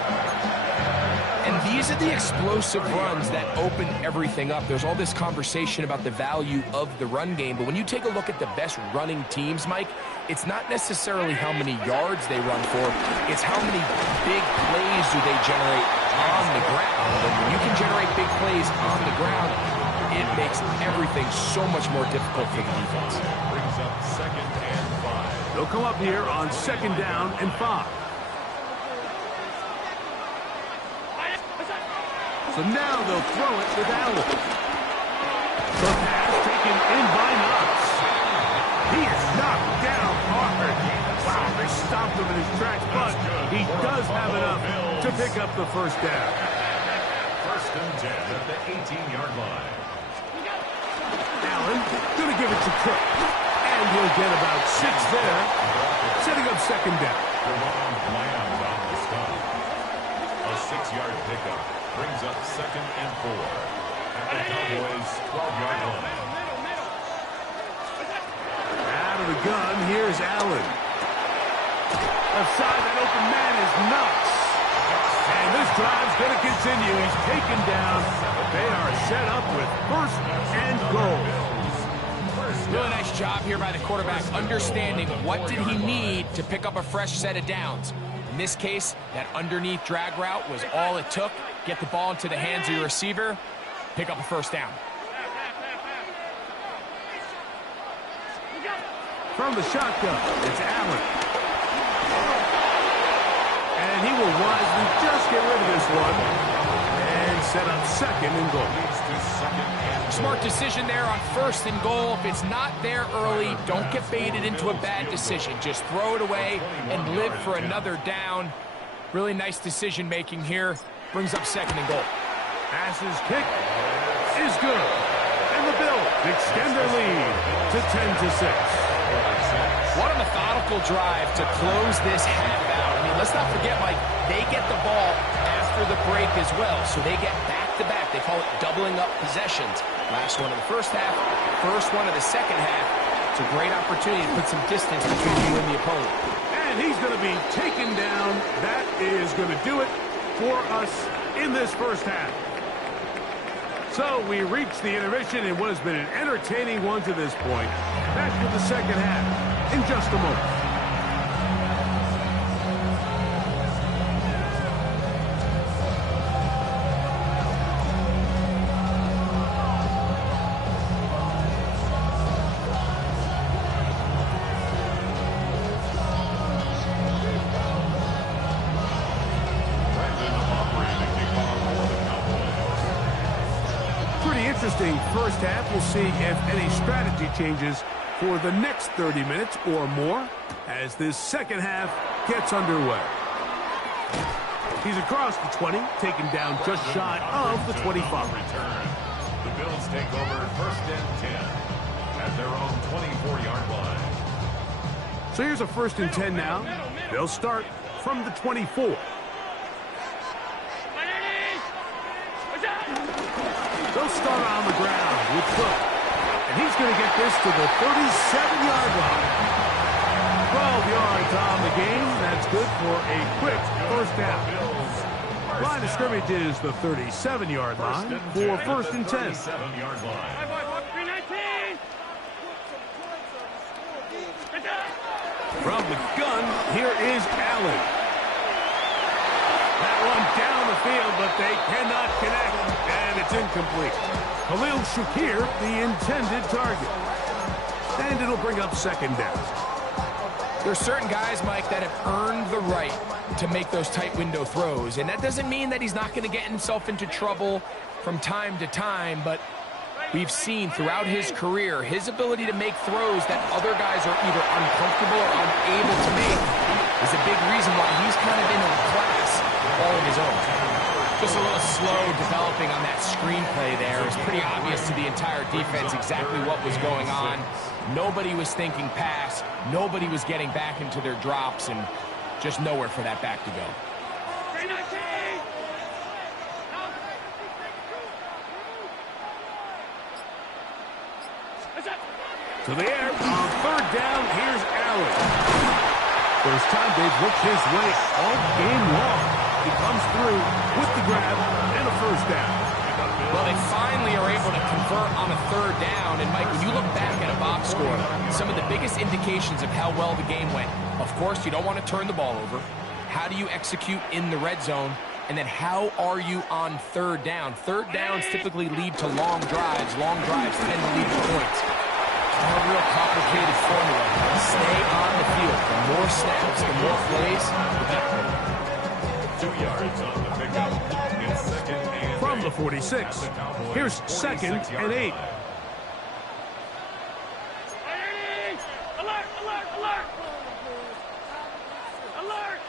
And these are the explosive runs that open everything up. There's all this conversation about the value of the run game, but when you take a look at the best running teams, Mike, it's not necessarily how many yards they run for, it's how many big plays do they generate on the ground. And when you can generate big plays on the ground, it makes everything so much more difficult for the defense. Brings up 2nd and 5. They'll come up here on 2nd down and 5. So now they'll throw it with Allen. The pass taken in by Knox. He is knocked down hard. Wow, they stopped him in his tracks, but he does have enough to pick up the first down. First and 10 at the 18-yard line. Allen going to give it to Cook. And he'll get about 6 there, setting up second down. Lands on the stop. A 6-yard pickup brings up second and 4 at the Cowboys' 12-yard line. Out of the gun, here's Allen. Aside that open man is Knox. And this drive's going to continue. He's taken down. They are set up with first and goal. Really nice job here by the quarterback, understanding what did he need to pick up a fresh set of downs. In this case, that underneath drag route was all it took. Get the ball into the hands of your receiver, pick up a first down. From the shotgun, it's Allen. And he will wisely just get rid of this one and set up second and goal. Smart decision there on first and goal. If it's not there early, don't get baited into a bad decision. Just throw it away and live for another down. Really nice decision making here. Brings up second and goal. Pass's kick is good. And the Bills extend their lead to 10-6. What a methodical drive to close this half out. I mean, let's not forget, Mike, they get the ball after the break as well, so they get back-to-back. They call it doubling up possessions. Last one of the first half, first one of the second half. It's a great opportunity to put some distance between you and the opponent. And he's going to be taken down. That is going to do it for us in this first half. So we reach the intermission in what has been an entertaining one to this point. Back to the second half in just a moment. Interesting first half. We'll see if any strategy changes for the next 30 minutes or more as this second half gets underway. He's across the 20, taken down just shy of the 25. The Bills take over first and 10 at their own 24-yard line. So here's a first and 10 now. They'll start from the 24. They'll start on the ground with Cook. And he's going to get this to the 37-yard line. 12 yards on the game. That's good for a quick first down. Line of scrimmage is the 37-yard line for first and 10. From the gun, here is Allen. That one down the field, but they cannot connect, and it's incomplete. Khalil Shakir, the intended target. And it'll bring up second down. There's certain guys, Mike, that have earned the right to make those tight window throws, and that doesn't mean that he's not going to get himself into trouble from time to time, but we've seen throughout his career his ability to make throws that other guys are either uncomfortable or unable to make is a big reason why he's kind of in a class all of his own. Just a little slow developing on that screenplay there. It's pretty obvious to the entire defense exactly what was going on. Nobody was thinking pass. Nobody was getting back into their drops, and just nowhere for that back to go. To the air, on third down, here's Allen. First time they've looked his way all game long. He comes through with the grab and a first down. Well, they finally are able to convert on a third down. And, Mike, when you look back at a box score, some of the biggest indications of how well the game went, of course, you don't want to turn the ball over. How do you execute in the red zone? And then how are you on third down? Third downs typically lead to long drives. Long drives tend to lead to points. It's not a real complicated formula. Stay on the field. The more snaps, the more plays, the better. 2 yards on the pickup. It's second and 8. From the 46. Here's 2nd and 8. Alert! Alert! Alert! Alert!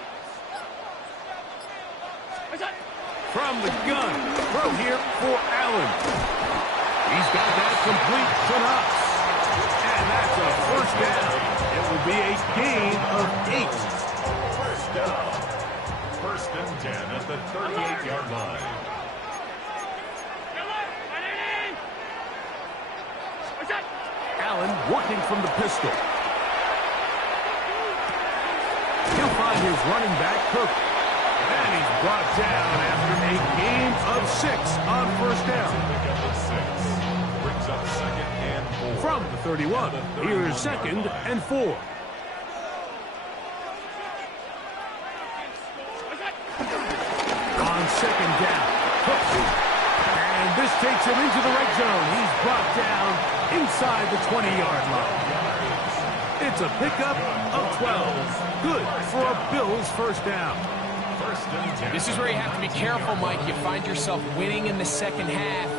From the gun, throw here for Allen. He's got that complete to Knox. And that's a first down. It will be a gain of 8. First down. 1st and 10 at the 38-yard line. Allen working from the pistol. He'll find his running back, Cook. And he's brought down after a gain of 6 on first down. Pickup of 6. Brings up 2nd and 4. From the 31, here's 2nd and 4. On 2nd down, Cook. And this takes him into the red zone. He's brought down inside the 20-yard line. It's a pickup of 12. Good for a Bills first down. This is where you have to be careful, Mike. You find yourself winning in the second half.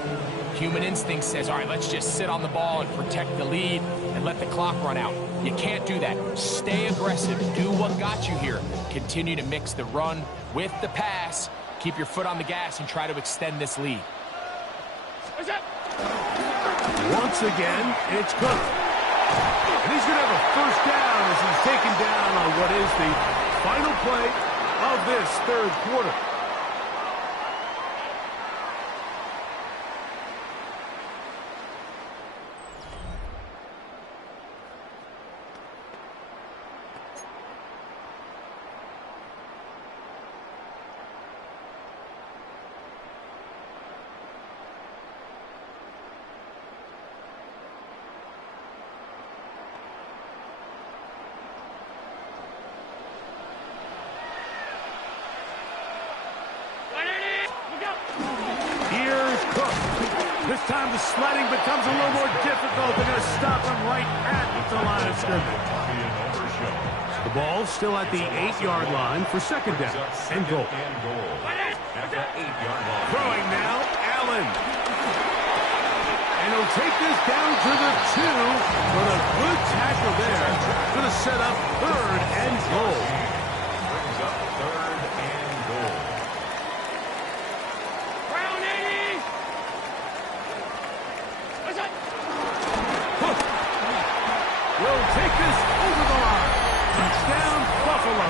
Human instinct says, all right, let's just sit on the ball and protect the lead and let the clock run out. You can't do that. Stay aggressive. Do what got you here. Continue to mix the run with the pass. Keep your foot on the gas and try to extend this lead. Once again, it's Cook. And he's going to have a first down as he's taken down on what is the final play of this third quarter. This time the sledding becomes a little more difficult. They're going to stop him right at the line of scrimmage. The ball's still at the 8-yard line for 2nd down and goal. Throwing now, Allen. And he'll take this down to the 2, but a good tackle there. Going to set up 3rd and goal. Brings up 3rd and goal. Will take this over the line. Touchdown, Buffalo.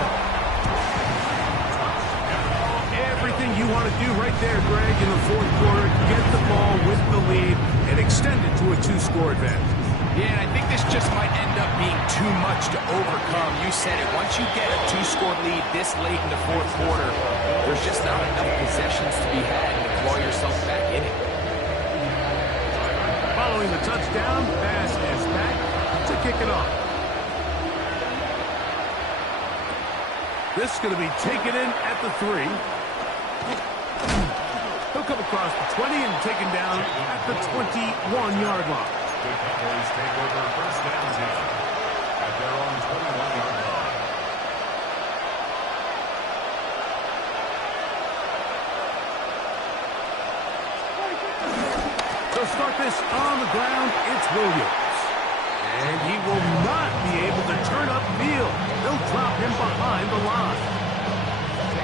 Everything you want to do right there, Greg, in the fourth quarter. Get the ball with the lead and extend it to a 2-score advantage. Yeah, and I think this just might end up being too much to overcome. You said it. Once you get a 2-score lead this late in the fourth quarter, there's just not enough possessions to be had to claw yourself back in it. Following the touchdown, pass is back to kick it off. This is going to be taken in at the 3. He'll come across the 20 and taken down at the 21-yard line. The Cowboys take over first down 10 at their own 21-yard line. They'll start this on the ground. It's Williams. And he will not be able to turn upfield. They'll drop him behind the line.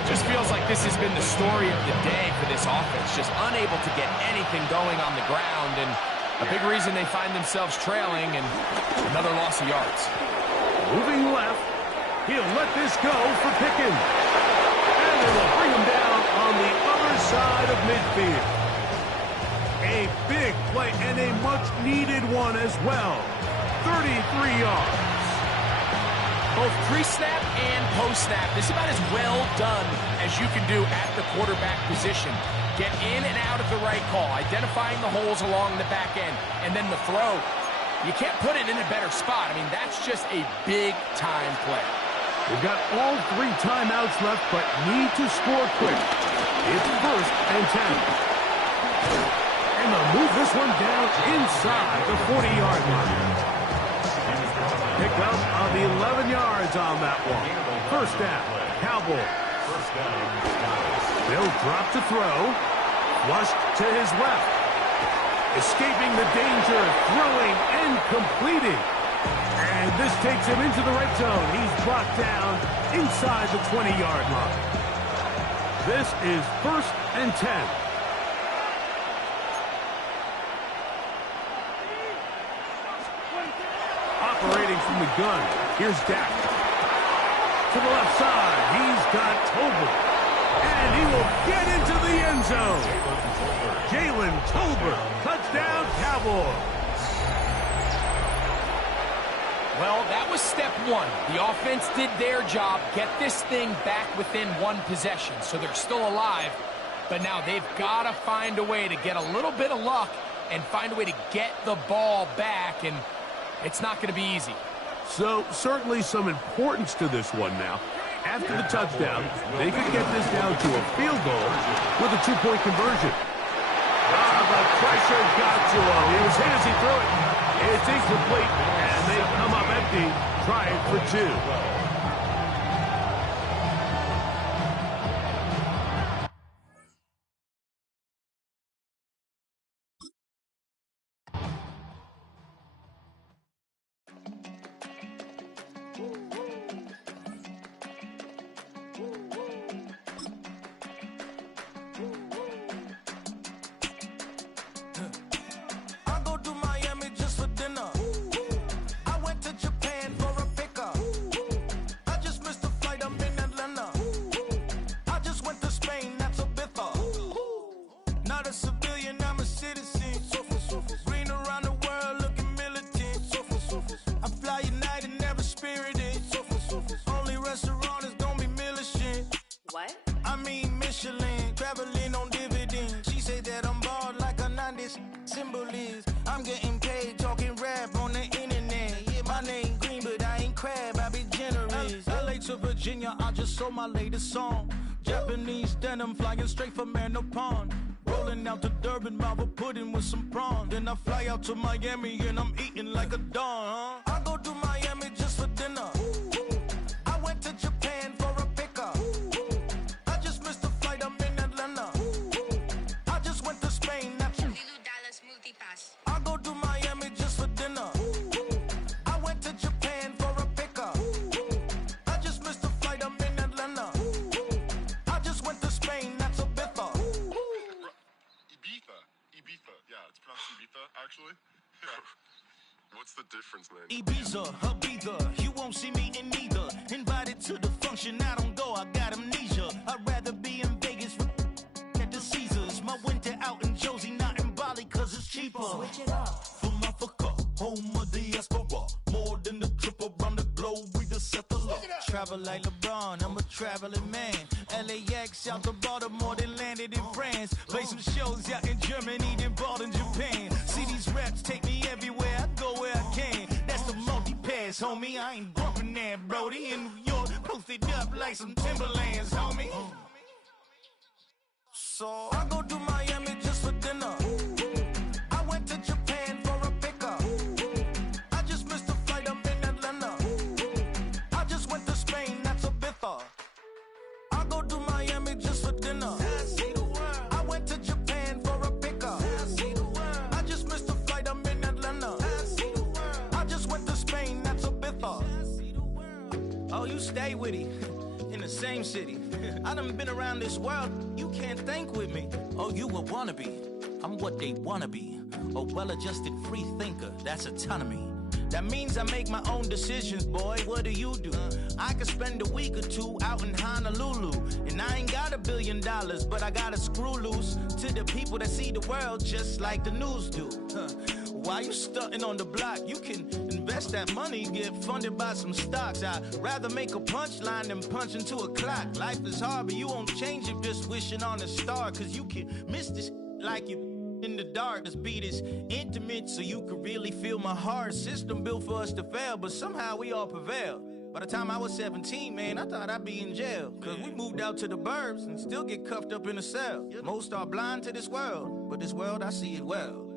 It just feels like this has been the story of the day for this offense. Just unable to get anything going on the ground. And a big reason they find themselves trailing and another loss of yards. Moving left. He'll let this go for Pickens. And they will bring him down on the other side of midfield. A big play and a much-needed one as well. 33 yards. Both pre-snap and post-snap. This is about as well done as you can do at the quarterback position. Get in and out of the right call, identifying the holes along the back end, and then the throw. You can't put it in a better spot. I mean, that's just a big-time play. We've got all 3 timeouts left, but need to score quick. It's 1st and 10. And they'll move this one down inside the 40-yard line. Pick up of 11 yards on that one. First down, Cowboys. First down. They'll drop to throw. Flushed to his left. Escaping the danger, throwing and completing. And this takes him into the red zone. He's brought down inside the 20-yard line. This is 1st and 10. Operating from the gun, here's Dak. To the left side, he's got Tolbert. And he will get into the end zone. Jalen Tolbert, touchdown Cowboys. Well, that was step one. The offense did their job, get this thing back within one possession, so they're still alive. But now they've got to find a way to get a little bit of luck and find a way to get the ball back, and it's not going to be easy. So, certainly some importance to this one now. After the touchdown, they could get this down to a field goal with a 2-point conversion. The pressure got to him. He was hit as he threw it. It's incomplete, and they come up empty, trying for 2. I'm getting paid talking rap on the internet. Yeah, my name green, but I ain't crab, I be generous. LA to Virginia, I just sold my latest song. Japanese denim flying straight from Pond. Rolling out to Durban, mouth a pudding with some prawn. Then I fly out to Miami and I'm eating like a don. I go to Miami just for dinner. I went to Japan for a pickup. I just missed the flight, I'm in Atlanta. I just went to Spain, that's I go to Miami just for dinner. I went to Japan for a pickup. I just missed the flight, I'm in Atlanta. I just went to Spain, that's a Ibiza. Ibiza. Yeah, it's pronounced Ibiza, actually. What's the difference, man? Ibiza, Ibiza, you won't see me in neither. Invited to the function, I don't go, I got amnesia. I'd rather be in Vegas at the Caesars. My winter out in Josie, not in Bali, cause it's cheaper. Switch it up. From Africa, home of the diaspora. More than the trip around the globe, we the settler. Travel like LeBron, I'm a traveling man. LAX out to Baltimore, then landed in France. Play some shows out in Germany, then bought in Japan. See these raps take me everywhere, I go where I can. That's the multi-pass, homie, I ain't bumping that, Brody. In New York, posted up like some Timberlands, homie. So I go to Miami just for dinner. I went to Japan for a pickup. I just missed the flight, I'm in Atlanta. I just went to Spain, that's Ibiza. I go to Miami just for dinner. I went to Japan for a pickup. I just missed the flight, I'm in Atlanta. I just went to Spain, that's Ibiza. Oh, you stay with it. In the same city. I done been around this world, you can't think with me. Oh, you a wannabe, I'm what they wanna be. A well-adjusted free thinker, that's autonomy. That means I make my own decisions, boy, what do you do? I could spend a week or two out in Honolulu. And I ain't got $1 billion, but I got a screw loose to the people that see the world just like the news do. Why you stunting on the block? You can invest that money, get funded by some stocks. I'd rather make a punchline than punch into a clock. Life is hard, but you won't change it just wishing on a star. Cause you can miss this like you in the dark. This beat is intimate, so you can really feel my heart. System built for us to fail, but somehow we all prevail. By the time I was 17, man, I thought I'd be in jail. Cause we moved out to the burbs and still get cuffed up in a cell. Most are blind to this world, but this world, I see it well.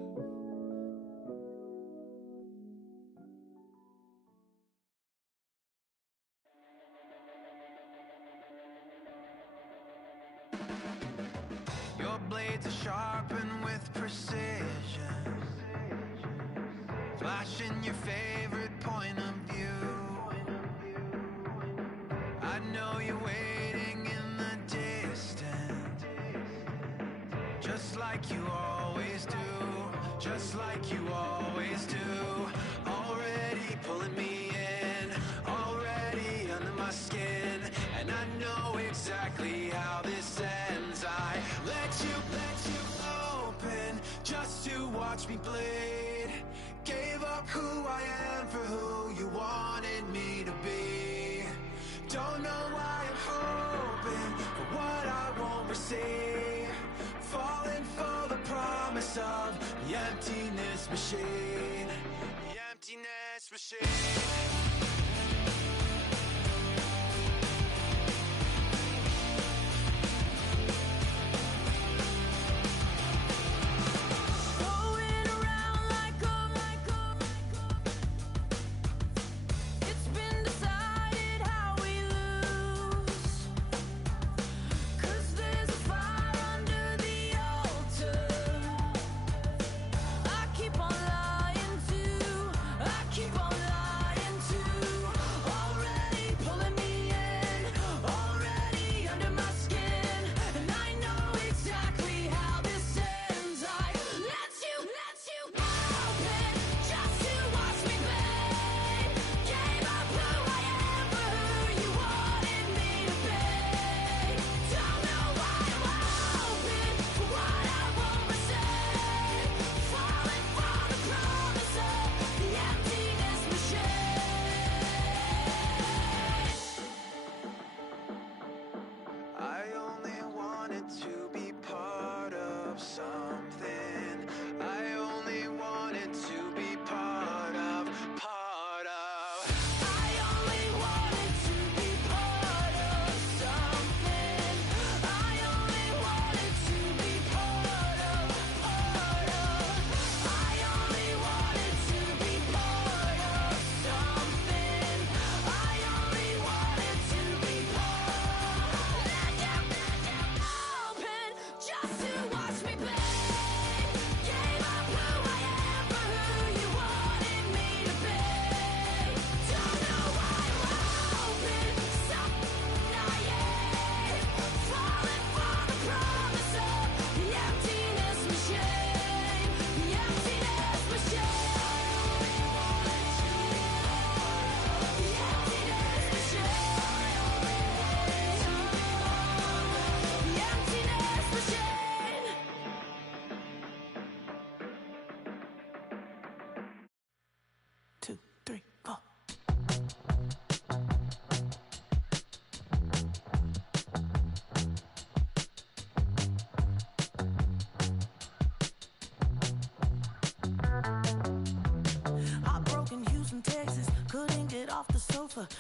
Yo, Your blades are sharpened with precision, flashing your favorite point of view. I know you're waiting in the distance, just like you always do, just like you always do. Already pulling me in, already under my skin, and I know exactly how this ends. I let you open just to watch me bleed. Gave up who I am for who you wanted me to be. Don't know why I'm hoping for what I won't receive. Falling for the promise of the emptiness machine. The emptiness machine.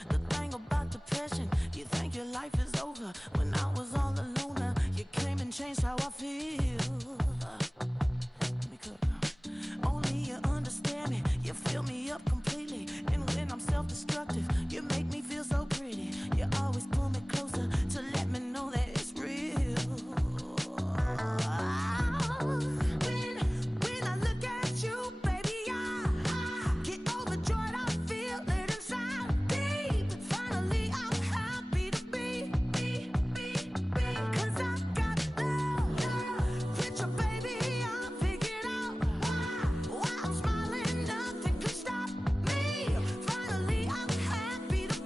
The thing about depression, you think your life is over. When I was all alone, you came and changed how I feel. Let me cook. Only you understand me, you fill me up completely. And when I'm self-destructive, you make me feel so pretty. You always pull me closer to let me know that it's real. When I look at you, baby, I get overjoyed. I feel it inside. Finally, I'm happy to be. 'Cause I got love. Picture, baby, I figured out why I'm smiling. Nothing could stop me. Finally, I'm happy to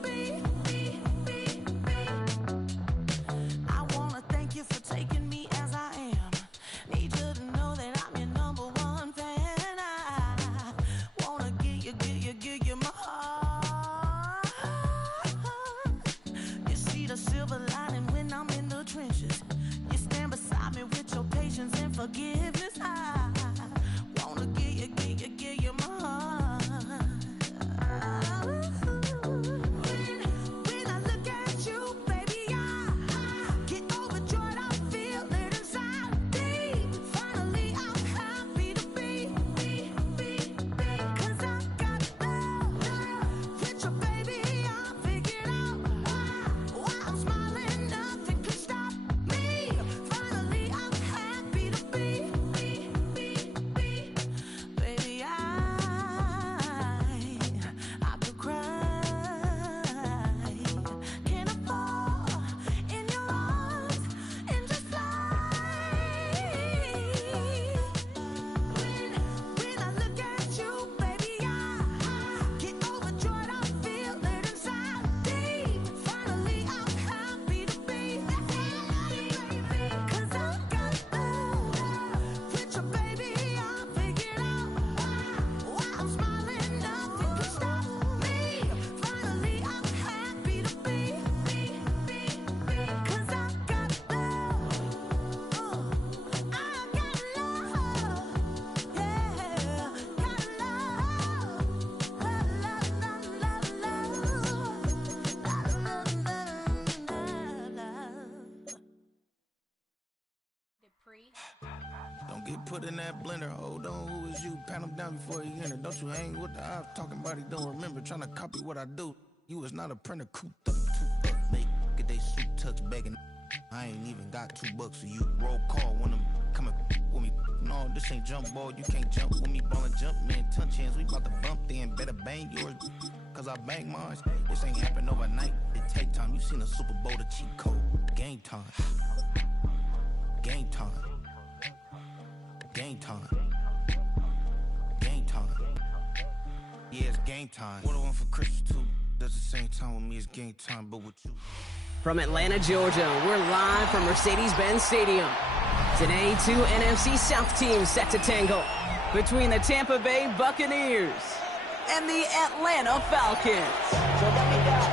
Don't get put in that blender. Hold on, who is you? Pat him down before he enter. Don't you hang with the ops talking about he don't remember. Trying to copy what I do. You is not a printer. Cooped up, make get they suit touch begging. I ain't even got $2, so you roll call when I'm coming with me. No, this ain't jump ball. You can't jump with me. Ballin' jump, man. Touch hands. We about to bump then. Better bang yours, cause I bang mine. This ain't happen overnight. It take time. You seen a Super Bowl, the cheat code. Game time. Game time. Game time. Game time. Yeah, it's game time. What I want for Christmas too. Does the same time with me, it's game time, but with you. From Atlanta, Georgia, we're live from Mercedes-Benz Stadium. Today, two NFC South teams set to tangle between the Tampa Bay Buccaneers and the Atlanta Falcons. So run it down.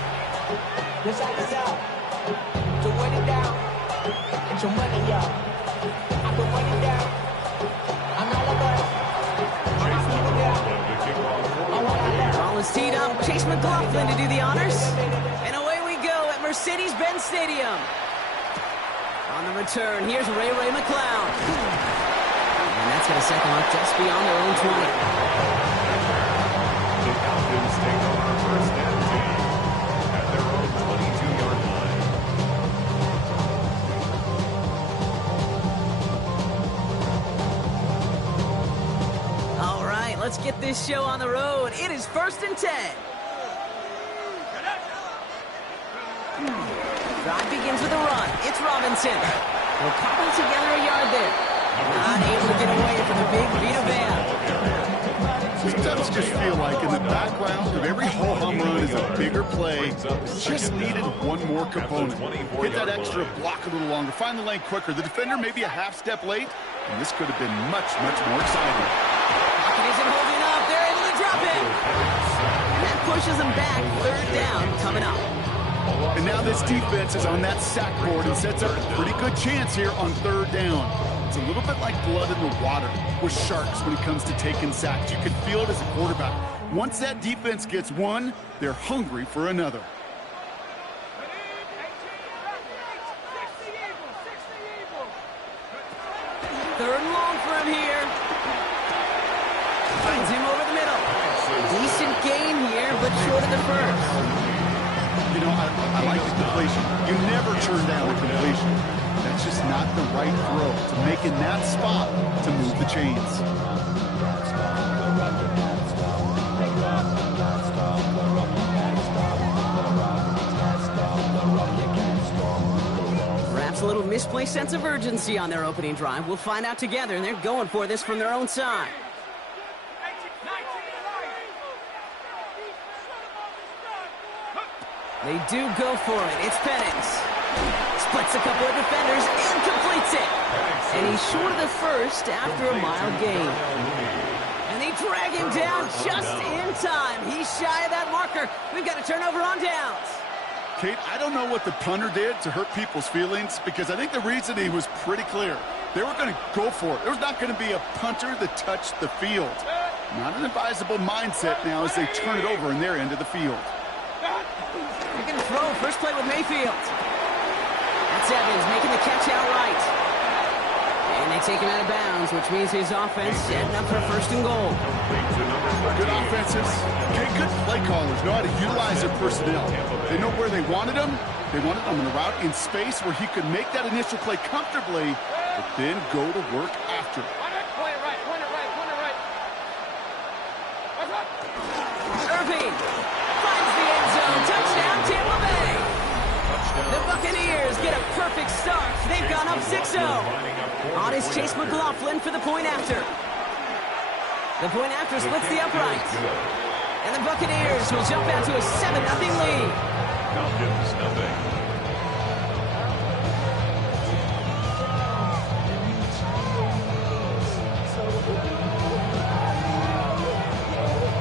This side is out. To run it down. Get your money up. I can run it down. I'm all about it. Ball is teed up. Chase McLaughlin to do the honors. And away we go at Mercedes-Benz Stadium. On the return, here's Ray McCloud. And that's going to set them up just beyond their own 20. The Falcons take over first and 10 at their own 22-yard line. All right, let's get this show on the road. It is 1st and 10. Drive begins with a run. It's Robinson. Will cobble together a yard there. Not able to get away from the big Vita Vea. Sometimes just feel like in the background of every ho-hum run is a bigger play. Just needed one more component. Hit that extra block a little longer. Find the lane quicker. The defender may be a half step late, and this could have been much, much more exciting. Pocket isn't holding up. They're able to drop it. And that pushes them back. 3rd down coming up. And now this defense is on that sack board and sets up a pretty good chance here on 3rd down. It's a little bit like blood in the water with Sharks when it comes to taking sacks. You can feel it as a quarterback. Once that defense gets one, they're hungry for another. Third and long for him here. Finds him over the middle. Decent gain here, but short of the first. You know, I like the completion. You never turn down a completion. That's just not the right throw to make in that spot to move the chains. Perhaps a little misplaced sense of urgency on their opening drive. We'll find out together, and they're going for this from their own side. They do go for it. It's Penix. Splits a couple of defenders and completes it. And he's short of the first after a mile gain. And they drag him down just in time. He's shy of that marker. We've got a turnover on downs. Kate, I don't know what the punter did to hurt people's feelings because I think the reasoning was pretty clear. They were going to go for it. There was not going to be a punter that touched the field. Not an advisable mindset now as they turn it over in their end of the field. They're going to throw first play with Mayfield. That's Evans making the catch outright. And they take him out of bounds, which means his offense setting up for 1st and goal. Good offenses. Okay, good play callers know how to utilize their personnel. They know where they wanted him. They wanted him on the route in space where he could make that initial play comfortably, but then go to work after. Point it right. Irving finds the end zone. Touchdown, Tampa Bay. The Buccaneers get a perfect start. They've gone up 6-0. On is Chase McLaughlin for the point after. The point after splits the upright. And the Buccaneers will jump out to a 7-0 lead. Falcons, nothing.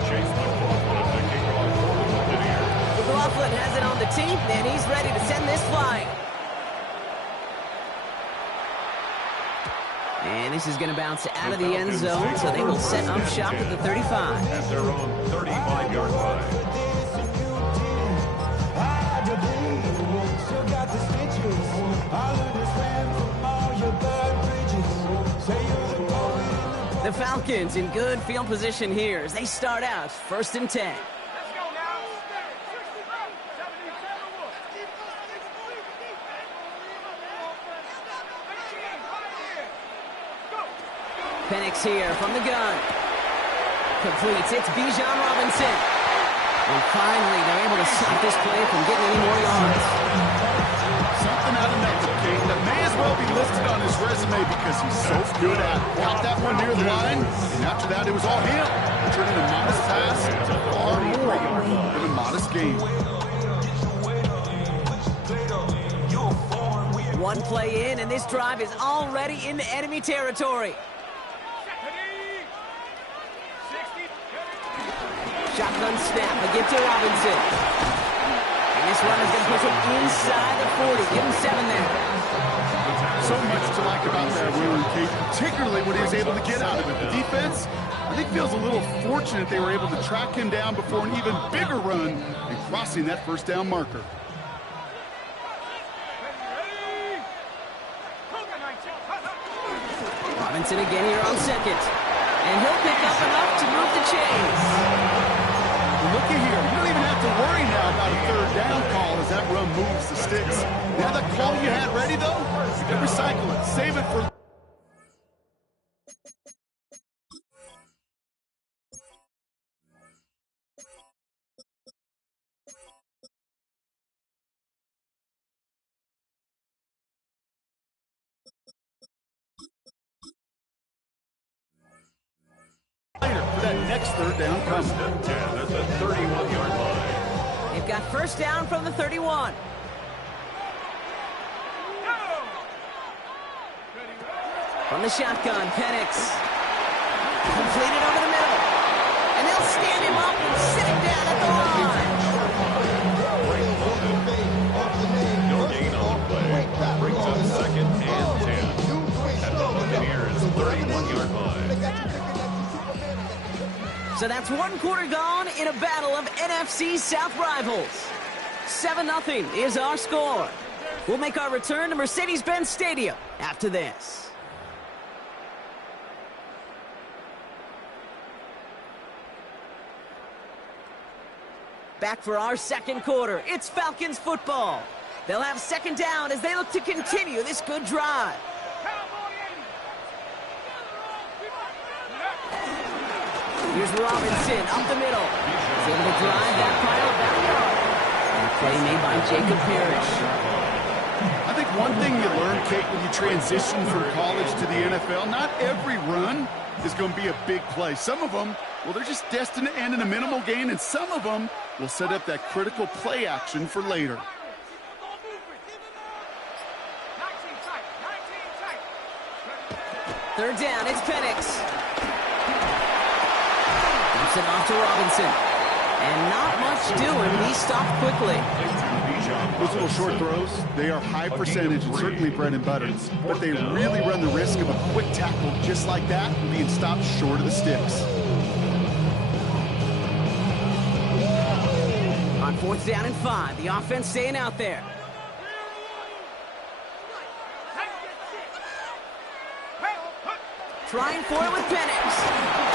Chase McLaughlin, the kickoff for the Buccaneers. McLaughlin has it on the tee, and he's ready to send this flying. And this is going to bounce out of the end zone, so they will set up shop at the 35. At their own 35-yard line. Still got the stitches. All of this ran from all your bad bridges. The Falcons in good field position here as they start out 1st and 10. Penix here from the gun. Completes. It's Bijan Robinson. And finally, they're able to stop this play from getting any more yards. Something out of nothing, Kate. That may as well be listed on his resume because he's so good at it. Got that one near the line, and after that, it was all him. Turning a modest pass to far more than a modest game. One play in, and this drive is already into enemy territory. Shotgun snap, a give to Robinson. And this run is going to push him inside the 40. Give him 7 there. So much to like about that run, Kate, particularly what he was able to get out of it. The defense, I think, feels a little fortunate they were able to track him down before an even bigger run and crossing that 1st down marker. Robinson again here on 2nd. And he'll pick up enough to move the chains. Looky here, you don't even have to worry now about a 3rd down call as that run moves the sticks. Now that call you had ready, though, you can recycle it. Save it for... for that next 3rd down coming. At the 31-yard line. They've got 1st down from the 31. From the shotgun, Penix. Completed over the middle. And they'll stand him up and sit him down at the line. No gain on the play. Brings up 2nd and 10. At the Buccaneers' 31-yard line. So that's 1 quarter gone in a battle of NFC South rivals. 7-0 is our score. We'll make our return to Mercedes-Benz Stadium after this. Back for our 2nd quarter. It's Falcons football. They'll have 2nd down as they look to continue this good drive. Here's Robinson up the middle. He's able to drive that pile backyard. And a play made by Jacob Parrish. I think one thing you learn, Kate, when you transition from college to the NFL, not every run is going to be a big play. Some of them, well, they're just destined to end in a minimal gain, and some of them will set up that critical play action for later. Third down, it's Penix. It off to Robinson. And not much doing. He stopped quickly. Those little short throws, they are high percentage and certainly bread and butter. But they really run the risk of a quick tackle just like that and being stopped short of the sticks. On 4th down and 5, the offense staying out there. Trying for it with Penix.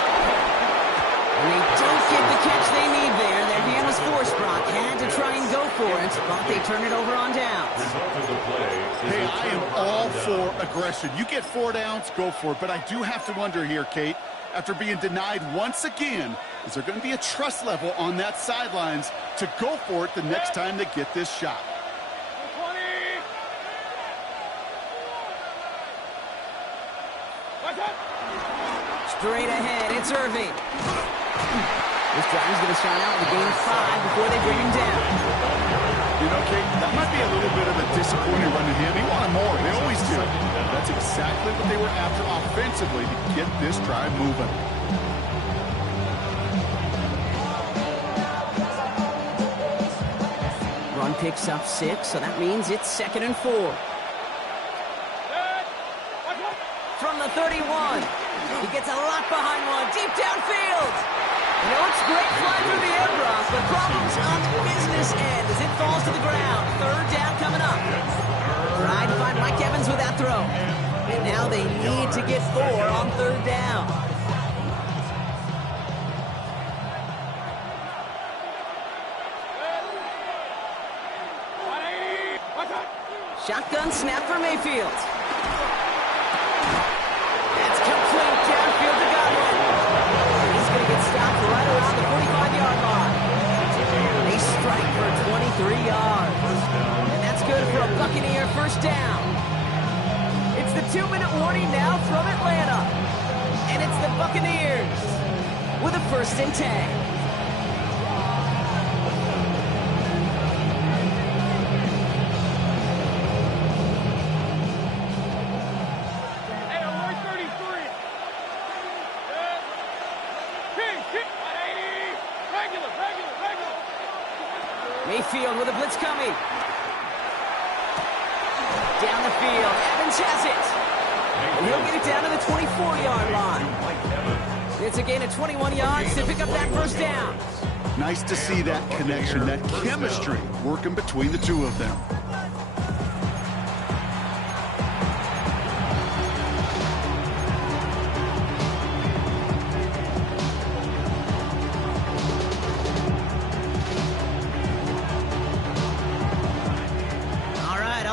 And they don't get the catch they need there. Their hand was forced, Brock. Had to try and go for it, but they turn it over on downs. Hey, I am all for aggression. You get 4 downs, go for it. But I do have to wonder here, Kate, after being denied once again, is there going to be a trust level on that sidelines to go for it the next time they get this shot? Straight ahead, it's Irving. This drive is going to start out with a gain of 5 before they bring him down. You know, Kate, that might be a little bit of a disappointing run to him. He wanted more. They always do. That's exactly what they were after offensively to get this drive moving. Run picks up 6, so that means it's 2nd and 4. From the 31, he gets a lot behind one, deep downfield. You know, it's great flying through the air, Brock, but problems on the business end as it falls to the ground. 3rd down coming up. Trying to find Mike Evans with that throw. And now they need to get 4 on 3rd down. Shotgun snap for Mayfield. That's complete downfield to Godwin. He's going to get stopped right around the 45-yard line. They strike for 23 yards. And that's good for a Buccaneer first down. It's the 2-minute warning now from Atlanta. And it's the Buccaneers with a 1st and 10. Mayfield with a blitz coming. Down the field. Evans has it. And he'll get it down to the 24-yard line. It's a gain of 21 yards to pick up that first down. Nice to see that connection, that chemistry working between the two of them.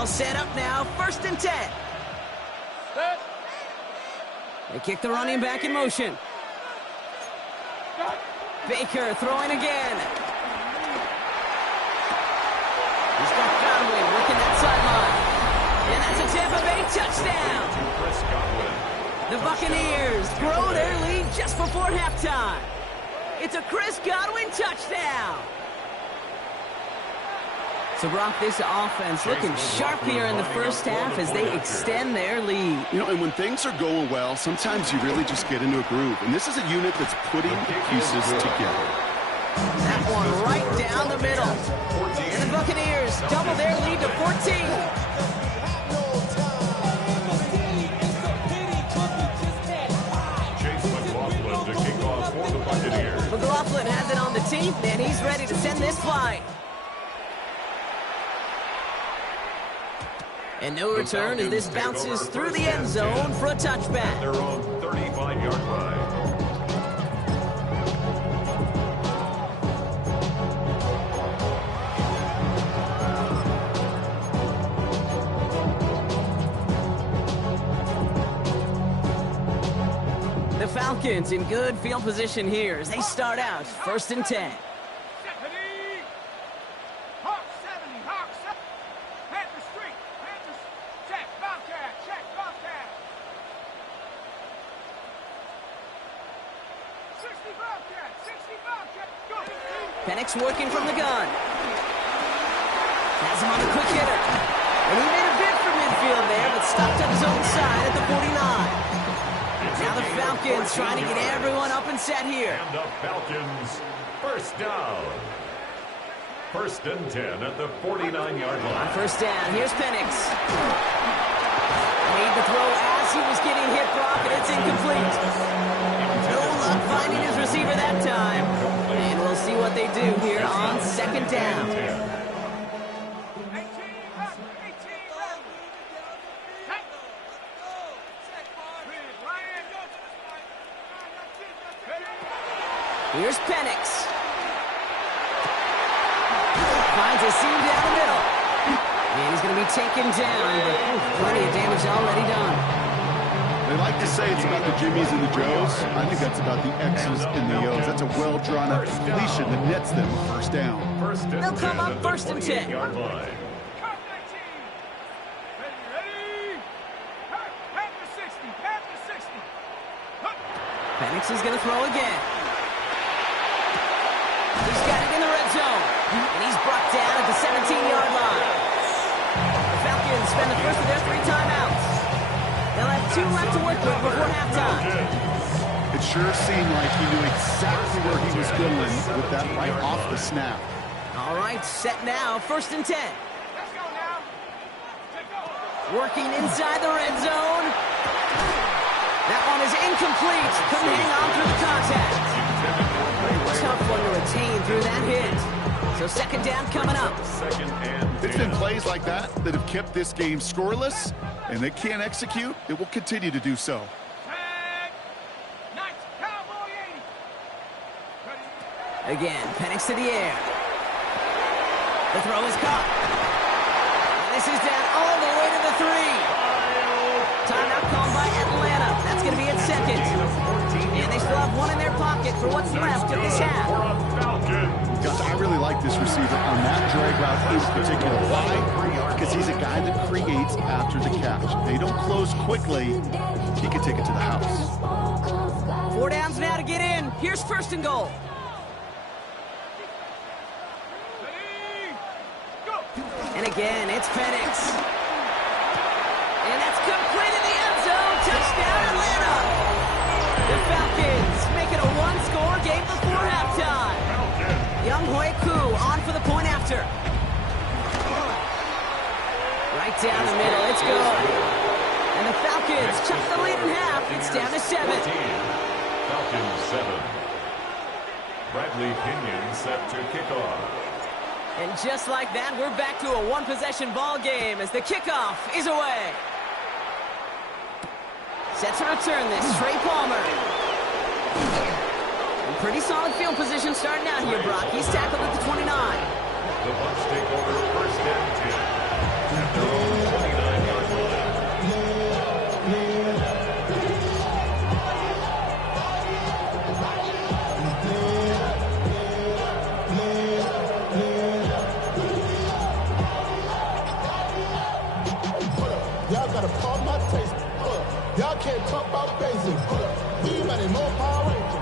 Set up now, 1st and 10. They kick the running back in motion. Baker throwing again. He's got Godwin working that sideline. And that's a Tampa Bay touchdown. The Buccaneers grow their lead just before halftime. It's a Chris Godwin touchdown. So, Brock, this offense looking sharp here in the first half as they extend their lead. You know, and when things are going well, sometimes you really just get into a groove. And this is a unit that's putting pieces together. That one right down the middle. And the Buccaneers double their lead to 14. McLaughlin has it on the team, and he's ready to send this flying. And no return as this bounces through the end zone for a touchback. Their own 35-yard line. The Falcons in good field position here as they start out 1st and 10. Penix working from the gun. Has him on the quick hitter. And he made a bid for midfield there, but stopped on his own side at the 49. Now the Falcons trying to get everyone up and set here. And the Falcons, first down. 1st and 10 at the 49-yard line. On 1st down, here's Penix. Made the throw as he was getting hit, Brock, and it's incomplete. No luck finding his receiver that time. And we'll see what they do here on 2nd down. Here's Penix. Finds a seam down the middle. And he's going to be taken down, but plenty of damage already done. They like to say it's about the Jimmies and the Joes. I think that's about the X's and the O's. That's a well-drawn-up completion that nets them a first down. They'll come up 1st and 10. Penix is going to throw again. He's got it in the red zone. And he's brought down at the 17-yard line. The Falcons spend the first of their 3 timeouts. They'll have 2 left to work with before halftime. It sure seemed like he knew exactly where he was going with that right off the snap. All right, set now, 1st and 10. Working inside the red zone. That one is incomplete. Couldn't hang on through the contact. Tough one to retain through that hit. So 2nd down coming up. It's been plays like that that have kept this game scoreless, and they can't execute. It will continue to do so. Again, Penix to the air. The throw is caught. And this is down all the for what's left of this half. Gus, I really like this receiver on that drag route in particular. Why? Because he's a guy that creates after the catch. If they don't close quickly, he can take it to the house. 4 downs now to get in. Here's 1st and goal. And again, it's Penix. And that's complete in the end zone. Touchdown, Atlanta. The Falcons make it a 1-score game before halftime. Young Koo on for the point after. Right down the middle. It's good. And the Falcons chuck the lead in half. It's down to 7. 14, Falcons 7. Bradley Pinion set to kick off. And just like that, we're back to a 1-possession ball game as the kickoff is away. Set to return this, Trey Palmer. In pretty solid field position starting out here, Brock. He's tackled at the 29. The Bucs take over 1st and 10 at their own 29-yard line. Y'all gotta pump my taste. Y'all can't talk about basic. We many more Power Rangers.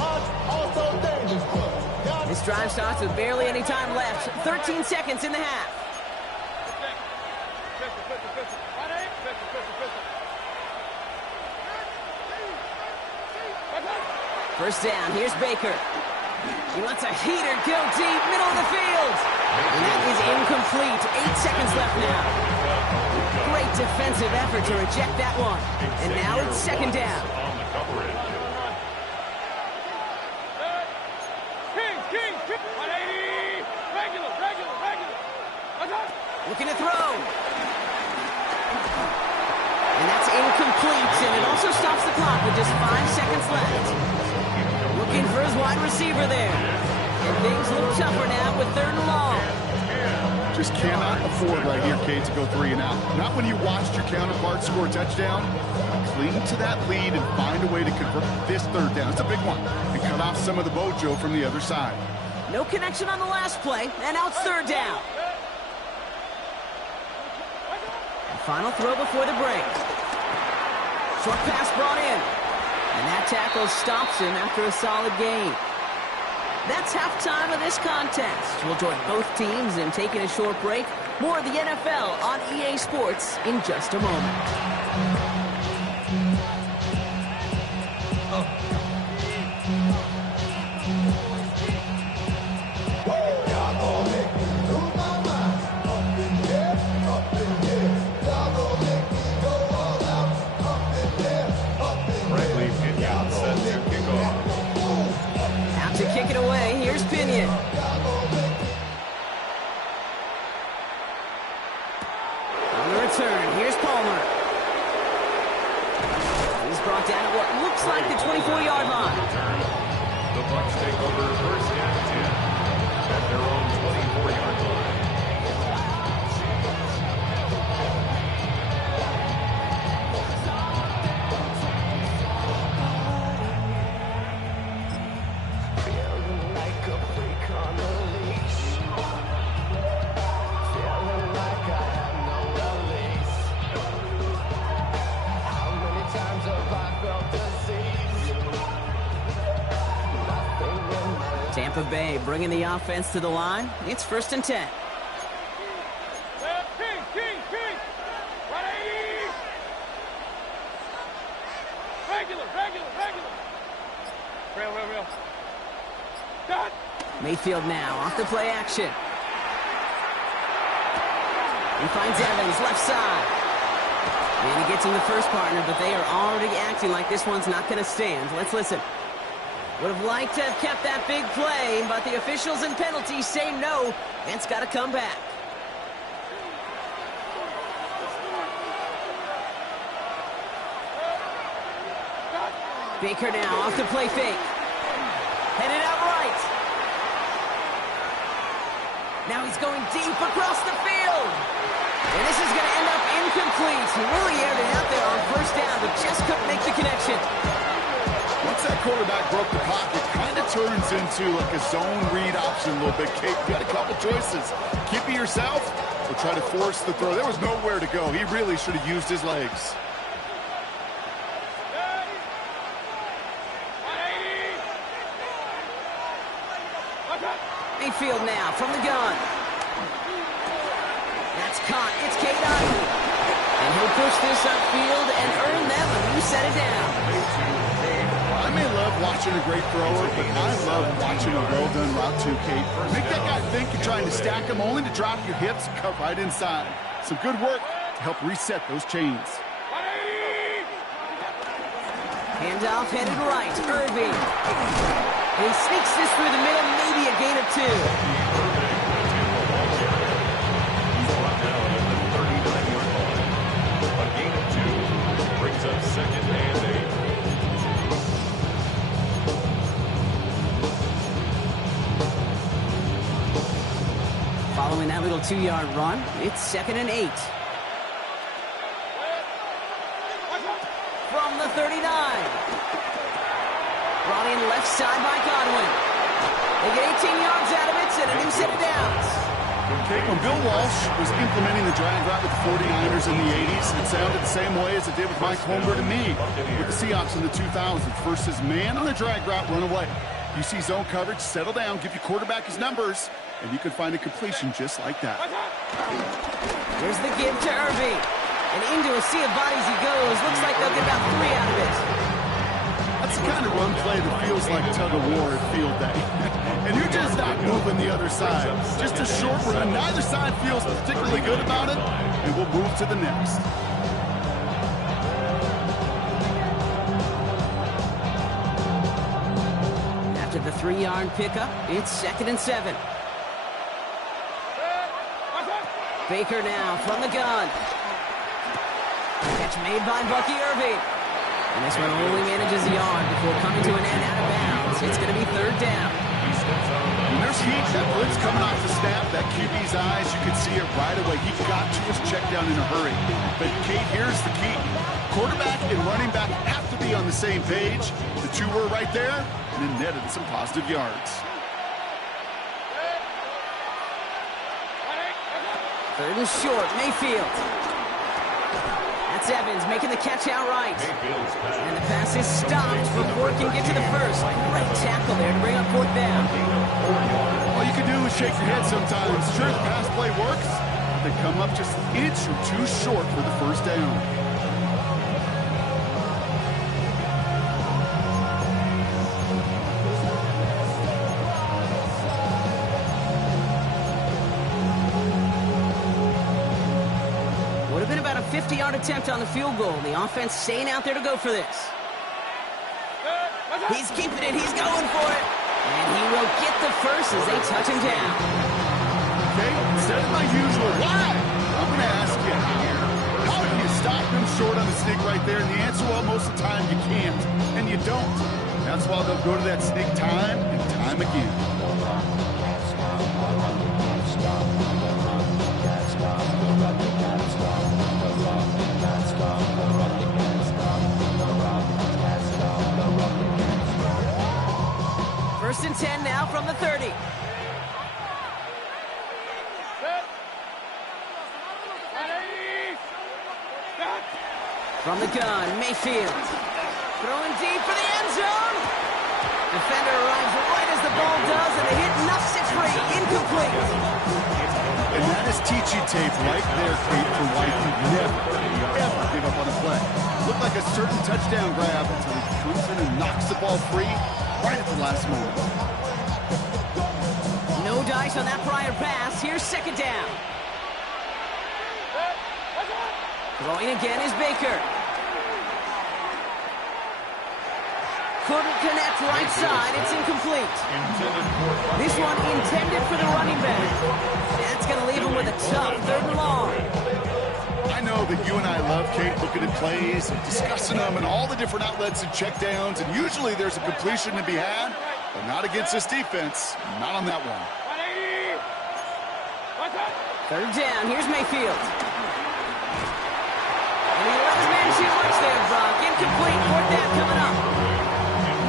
March also dangerous. This drive starts with barely any time left. 13 seconds in the half. First down, here's Baker. He lets a heater go deep, middle of the field. And that is incomplete. 8 seconds left now. Great defensive effort to reject that one. And now it's 2nd down. On the coverage. King, 180. Regular. Looking to throw. And that's incomplete. And it also stops the clock with just 5 seconds left. Looking for his wide receiver there. And things look tougher now with 3rd and long. Just cannot afford right here, Kate, to go 3 and out. Not when you watched your counterpart score a touchdown. Cling to that lead and find a way to convert this 3rd down. It's a big one. And cut off some of the mojo from the other side. No connection on the last play, and now it's 3rd down. And final throw before the break. Short pass brought in. And that tackle stops him after a solid gain. That's halftime of this contest. We'll join both teams in taking a short break. More of the NFL on EA Sports in just a moment. Bradley Pinion set to kick off. Out to kick it away. Here's Pinion. On the return, here's Palmer. He's brought down at what looks like the 24-yard line. The Bucs take over 1st and 10 at their own 24-yard line. Tampa Bay bringing the offense to the line. It's 1st and 10. King. 180. Regular. Real. Done. Mayfield now off the play action. He finds Evans left side. And he gets him the first partner, but they are already acting like this one's not going to stand. Let's listen. Would have liked to have kept that big play, but the officials and penalties say no, and it's got to come back. Baker now off the play fake. Headed out right. Now he's going deep across the field. And this is going to end up incomplete. He really aired it out there on 1st down, but just couldn't make the connection. What's that quarterback broke the pocket, kind of turns into like a zone read option a little bit. Kate, you got a couple choices. Keep it yourself or try to force the throw. There was nowhere to go. He really should have used his legs. Mayfield now from the gun. That's caught. It's Kate Ivey. And he'll push this upfield and earn them a new set it down. I may love watching a great thrower, but I love watching a well-done route too, Kate. Make that guy think you're trying to stack him only to drop your hips and cut right inside. Some good work to help reset those chains. Handoff headed right. Irving. And he sneaks this through the middle, maybe a gain of 2. He's brought down at the 39-yard line. A gain of 2 brings up 2nd and 8. Following that little 2-yard run, it's 2nd and 8. From the 39. Brought in left side by Godwin. They get 18 yards out of it and a new set of downs. Okay, when Bill Walsh was implementing the drag route with the 49ers in the 80s, it sounded the same way as it did with Mike Holmgren and me with the Seahawks in the 2000s. Versus man on a drag route, run away. You see zone coverage, settle down, give your quarterback his numbers, and you can find a completion just like that. Here's the give to Irving. And into a sea of bodies he goes. Looks like they'll get about 3 out of it. That's the kind of run play that feels like tug-of-war at field day. And you're just not moving the other side. Just a short run. Neither side feels particularly good about it, and we'll move to the next. After the 3-yard pickup, it's 2nd and 7. Baker now from the gun. Catch made by Bucky Irving. And this one only manages a yard before coming to an end out of bounds. It's going to be 3rd down. And there's heat. That blitz coming off the snap. That QB's eyes, you can see it right away. He got to his check down in a hurry. But, Kate, here's the key. Quarterback and running back have to be on the same page. The two were right there, and it netted some positive yards. 3rd and short, Mayfield. That's Evans making the catch outright. And the pass is stopped before it can get to the first. Great tackle there to bring up 4th down. All you can do is shake your head sometimes. Sure, the pass play works, but they come up just an inch or 2 short for the 1st down. Would have been about a 50-yard attempt on the field goal. The offense staying out there to go for this. He's keeping it. He's going for it. And he will get the first as they touch him down. Okay, instead of my usual why, I'm going to ask you, how do you stop him short on the sneak right there? And the answer, well, most of the time you can't, and you don't. That's why they'll go to that sneak time and time again. First and 10 now from the 30. From the gun, Mayfield. Throwing deep for the end zone. Defender arrives right as the ball does, and the hit knocks it free. Incomplete. And that is teaching tape right there, Kate, for why you never, ever give up on a play. Looked like a certain touchdown grab until he comes in and knocks the ball free right at the last moment. No dice on that prior pass. Here's 2nd down. Throwing again is Baker. Couldn't connect right side. It's incomplete. This one intended for the running back. That's going to leave him with a tough 3rd and long. I know that you and I love, Kate, looking at plays and discussing them and all the different outlets and checkdowns, and usually there's a completion to be had, but not against this defense. Not on that one. 3rd down. Here's Mayfield. And he let his man shoot much there, Brock. Incomplete. 4th down coming up.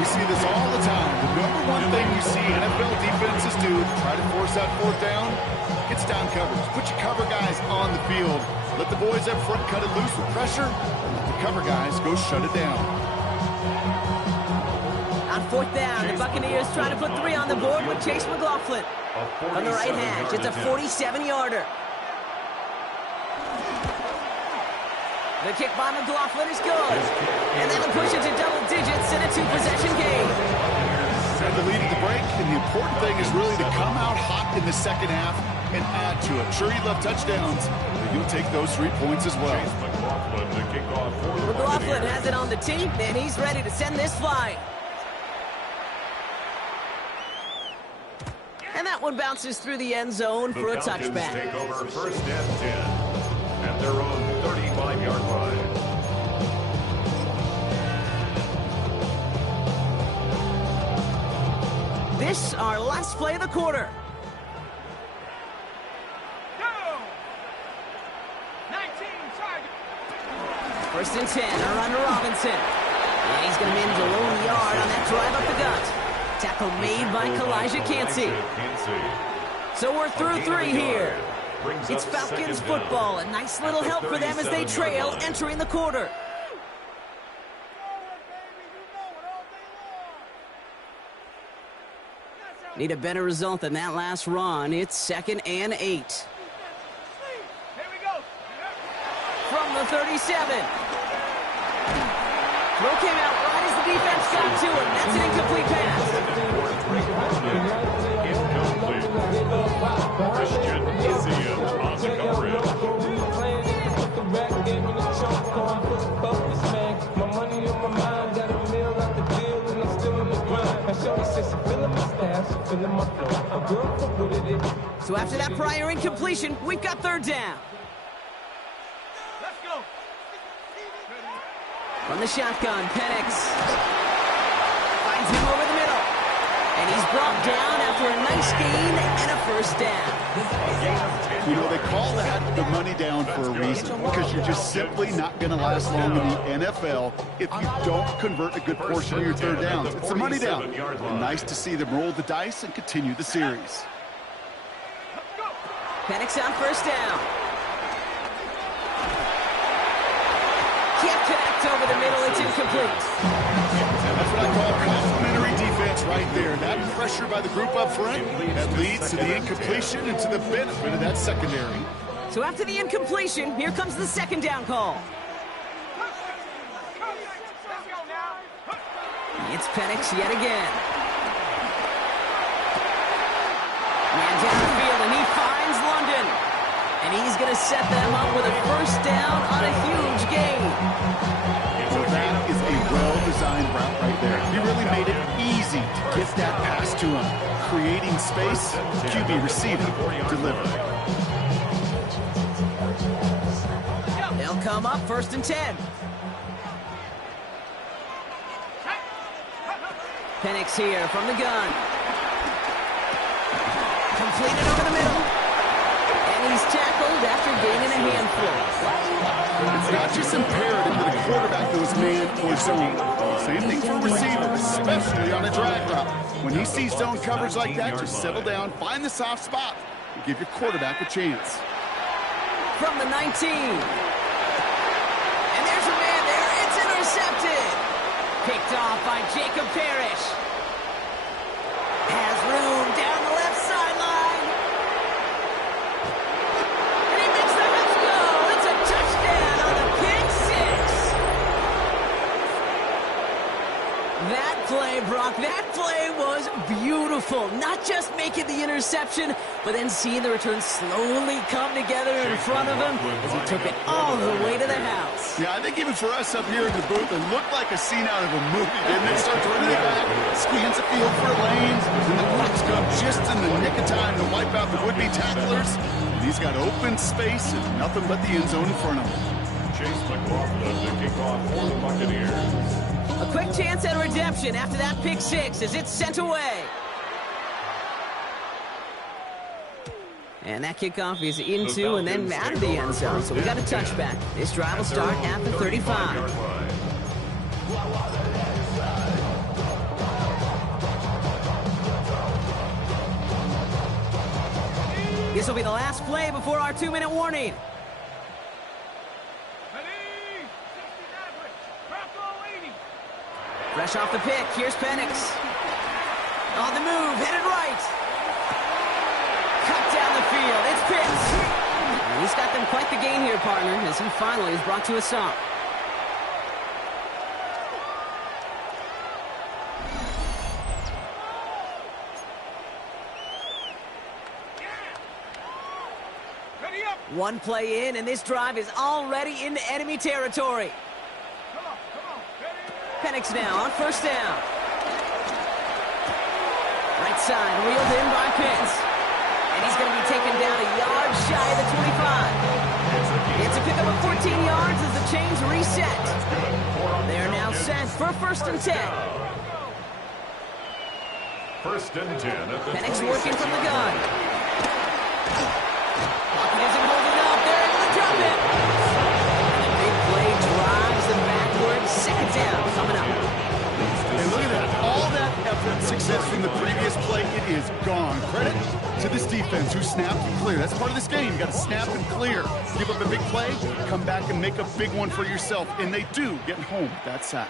see this all the time. The number one thing you see NFL defenses do to try to force that fourth down, gets down coverage. Put your cover guys on the field. Let the boys up front cut it loose with pressure. Let the cover guys go shut it down. On fourth down, the Buccaneers trying to put 3 on the board with Chase McLaughlin. From the right hash, it's a 47-yarder. The kick by McLaughlin is good. And then the push into double digits in a 2-possession game. Had the lead at the break, and the important thing is really to come out hot in the second half and add to it. Sure, you love touchdowns, but you'll take those 3 points as well. McLaughlin has it on the tee, and he's ready to send this flying. And that one bounces through the end zone for a touchback. Take over first and 10 at their own 35-yard line. This our last play of the quarter. First and 10, around to Robinson. And he's going to manage a lone yard on that drive up the gut. Tackle made by Kalijah Cansey. So we're through 3 here. It's Falcons football. A nice little help for them as they trail entering the quarter. Need a better result than that last run. It's 2nd and 8. From the 37. Throw came out right as the defense got to him. That's an incomplete pass. Christian Isium on the coverage. So after that prior incompletion, we've got 3rd down. From the shotgun, Penix finds him over the middle. And he's brought down after a nice gain and a first down. You know, they call that the money down for a reason, because you're just simply not going to last long in the NFL if you don't convert a good portion of your 3rd downs. It's the money down. And nice to see them roll the dice and continue the series. Penix on first down. Can't connect over the middle. It's incomplete. That's what I call complimentary defense right there. That pressure by the group up front, that leads to the incompletion and to the benefit of that secondary. So after the incompletion, here comes the 2nd down call. It's Penix yet again. Man down the field, and he finds London. And he's going to set them up with a first down on a huge gain. So that is a well-designed route right there. He really made it easy to get that pass to him. Creating space, QB receiver, deliver. They'll come up 1st and 10. Penix here from the gun. Completed over the middle. And he's tackled after gaining a handful. It's not just imperative that a quarterback goes man or zone. Same thing for a receiver, especially on a drag route. When he sees zone coverage like that, just settle down, find the soft spot, and give your quarterback a chance. From the 19. And there's a man there. It's intercepted. Picked off by Jacob Parrish. Has room down the left sideline. And he makes the Huffs go. It's a touchdown on the pick 6. That play, Brock, that play was beautiful. Not just making the interception, but then seeing the return slowly come together in front of him as he took it all the way to the house. Yeah, I think even for us up here in the booth, it looked like a scene out of a movie. Didn't it? Starts running it back, scans the field for lanes, and the blocks come just in the nick of time to wipe out the would-be tacklers. And he's got open space and nothing but the end zone in front of him. Chase McLaughlin to kick off for the Buccaneers. A quick chance at redemption after that pick 6 as it's sent away. And that kickoff is into and then out of the end zone. So we got a touchback. This drive will start at the 35. This will be the last play before our 2-minute warning. Fresh off the pick, here's Penix. On the move, headed right. Cut down the field, it's Pitts. And he's got them quite the gain here, partner, as he finally is brought to a stop. One play in, and this drive is already into enemy territory. Penix now on first down. Right side, reeled in by Pitts. And he's going to be taken down a yard shy of the 25. It's a pickup of 14 yards as the chains reset. They're now set for first and 10. First and 10 at the Penix working from the gun. Pocket isn't holding up. They're able to drop it. The big play drives them backwards. Second down coming up. And look at that. All that effort and success from the previous play, it is gone. Credit to this defense who snapped and cleared. That's part of this game. You got to snap and clear. Give up a big play, come back and make a big one for yourself. And they do, getting home with that sack.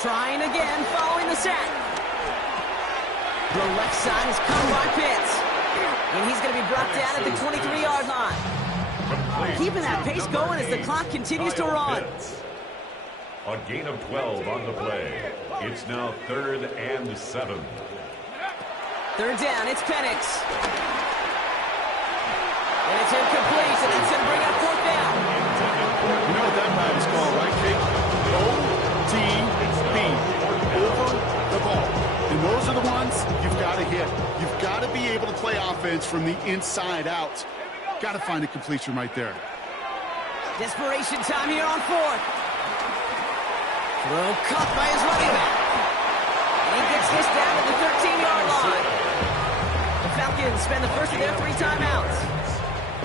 Trying again, following the sack. The left side is covered by Pitts. And he's going to be brought down at the 23-yard line. Keeping that pace going as the clock continues to run. A gain of 12 on the play. It's now 3rd and 7. Third down, it's Penix. And it's incomplete, and that's going to bring up fourth down. You know what that route is called, right, Jake? O-T-B. Over the ball. And those are the ones you've got to hit. You've got to be able to play offense from the inside out. Got to find a completion right there. Desperation time here on fourth. Throw caught by his running back. And he gets this down to the 13-yard line. The Falcons spend the first of their 3 timeouts.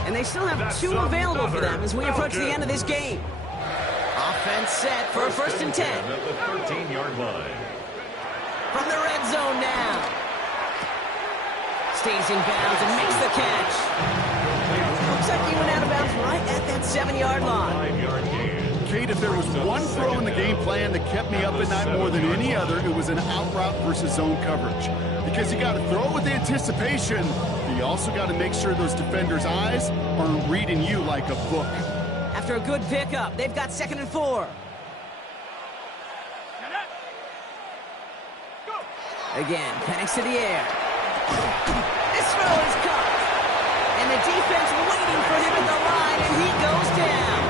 And they still have 2 available for them as we approach the end of this game. Offense set for a first and 10. At the 13-yard line. From the red zone now. Stays in bounds and makes the catch. Looks like he went out of bounds right at that 7-yard line. 5-yard gain. Kate, if there was one throw in the game plan that kept me up at night more than any other, it was an out route versus zone coverage. Because you got to throw it with anticipation, but you also got to make sure those defenders' eyes aren't reading you like a book. After a good pickup, they've got 2nd and 4. Again, Penix to the air. This throw is caught. And the defense waiting for him at the line, and he goes down.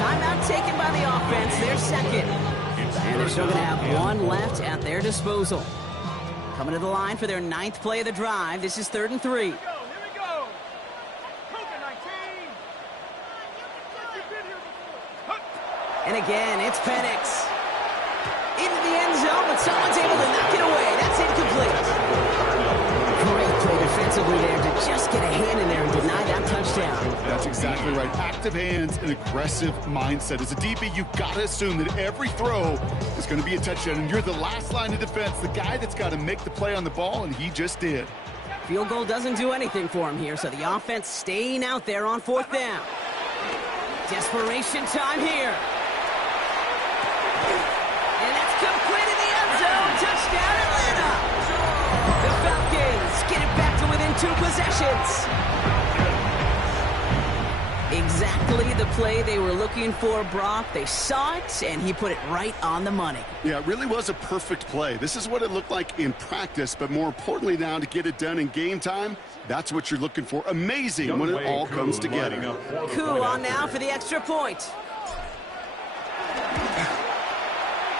Timeout taken by the offense, their second. And they're still going to have 1 left at their disposal. Coming to the line for their 9th play of the drive. This is 3rd and 3. And again, it's Penix. Into the end zone, but someone's able to knock it away. That's incomplete. Great play defensively there to just get a hand in there and deny that touchdown. That's exactly right. Active hands and aggressive mindset. As a DB, you've got to assume that every throw is going to be a touchdown, and you're the last line of defense, the guy that's got to make the play on the ball, and he just did. Field goal doesn't do anything for him here, so the offense staying out there on 4th down. Desperation time here. And that's complete in the end zone. Touchdown, Atlanta. The Falcons get it back to within 2 possessions. Exactly the play they were looking for, Brock. They saw it, and he put it right on the money. Yeah, it really was a perfect play. This is what it looked like in practice, but more importantly now to get it done in game time, that's what you're looking for. Amazing when it all comes together. Koo on now for the extra point.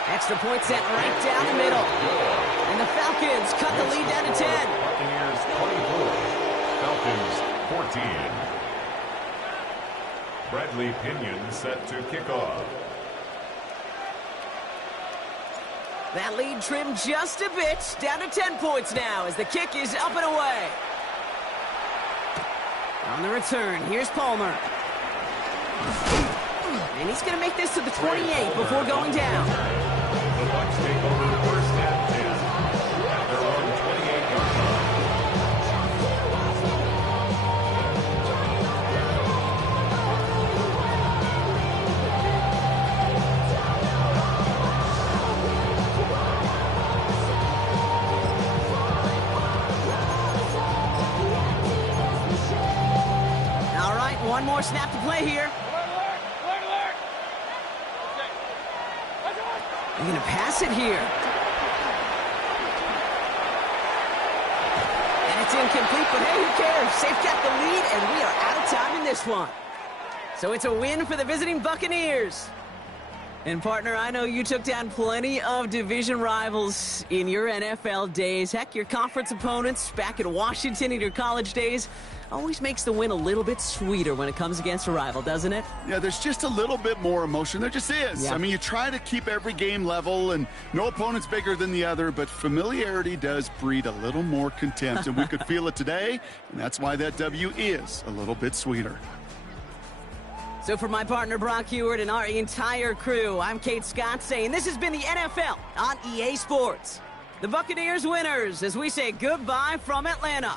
Extra point set right down the middle. And the Falcons cut the lead down to 10. Buccaneers 24, Falcons 14. Bradley Pinion set to kick off. That lead trimmed just a bit, down to 10 points now as the kick is up and away. On the return, here's Palmer. And he's going to make this to the 28 before going down. The Bucs take over first and 10 at their own one more snap to play here. They're going to pass it here. And it's incomplete, but hey, who cares? They've got the lead, and we are out of time in this one. So it's a win for the visiting Buccaneers. And, partner, I know you took down plenty of division rivals in your NFL days. Heck, your conference opponents back in Washington in your college days always makes the win a little bit sweeter when it comes against a rival, doesn't it? Yeah, there's just a little bit more emotion. There just is. Yeah. I mean, you try to keep every game level, and no opponent's bigger than the other, but familiarity does breed a little more contempt, and we could feel it today, and that's why that W is a little bit sweeter. So for my partner Brock Heward and our entire crew, I'm Kate Scott saying this has been the NFL on EA Sports. The Buccaneers winners as we say goodbye from Atlanta.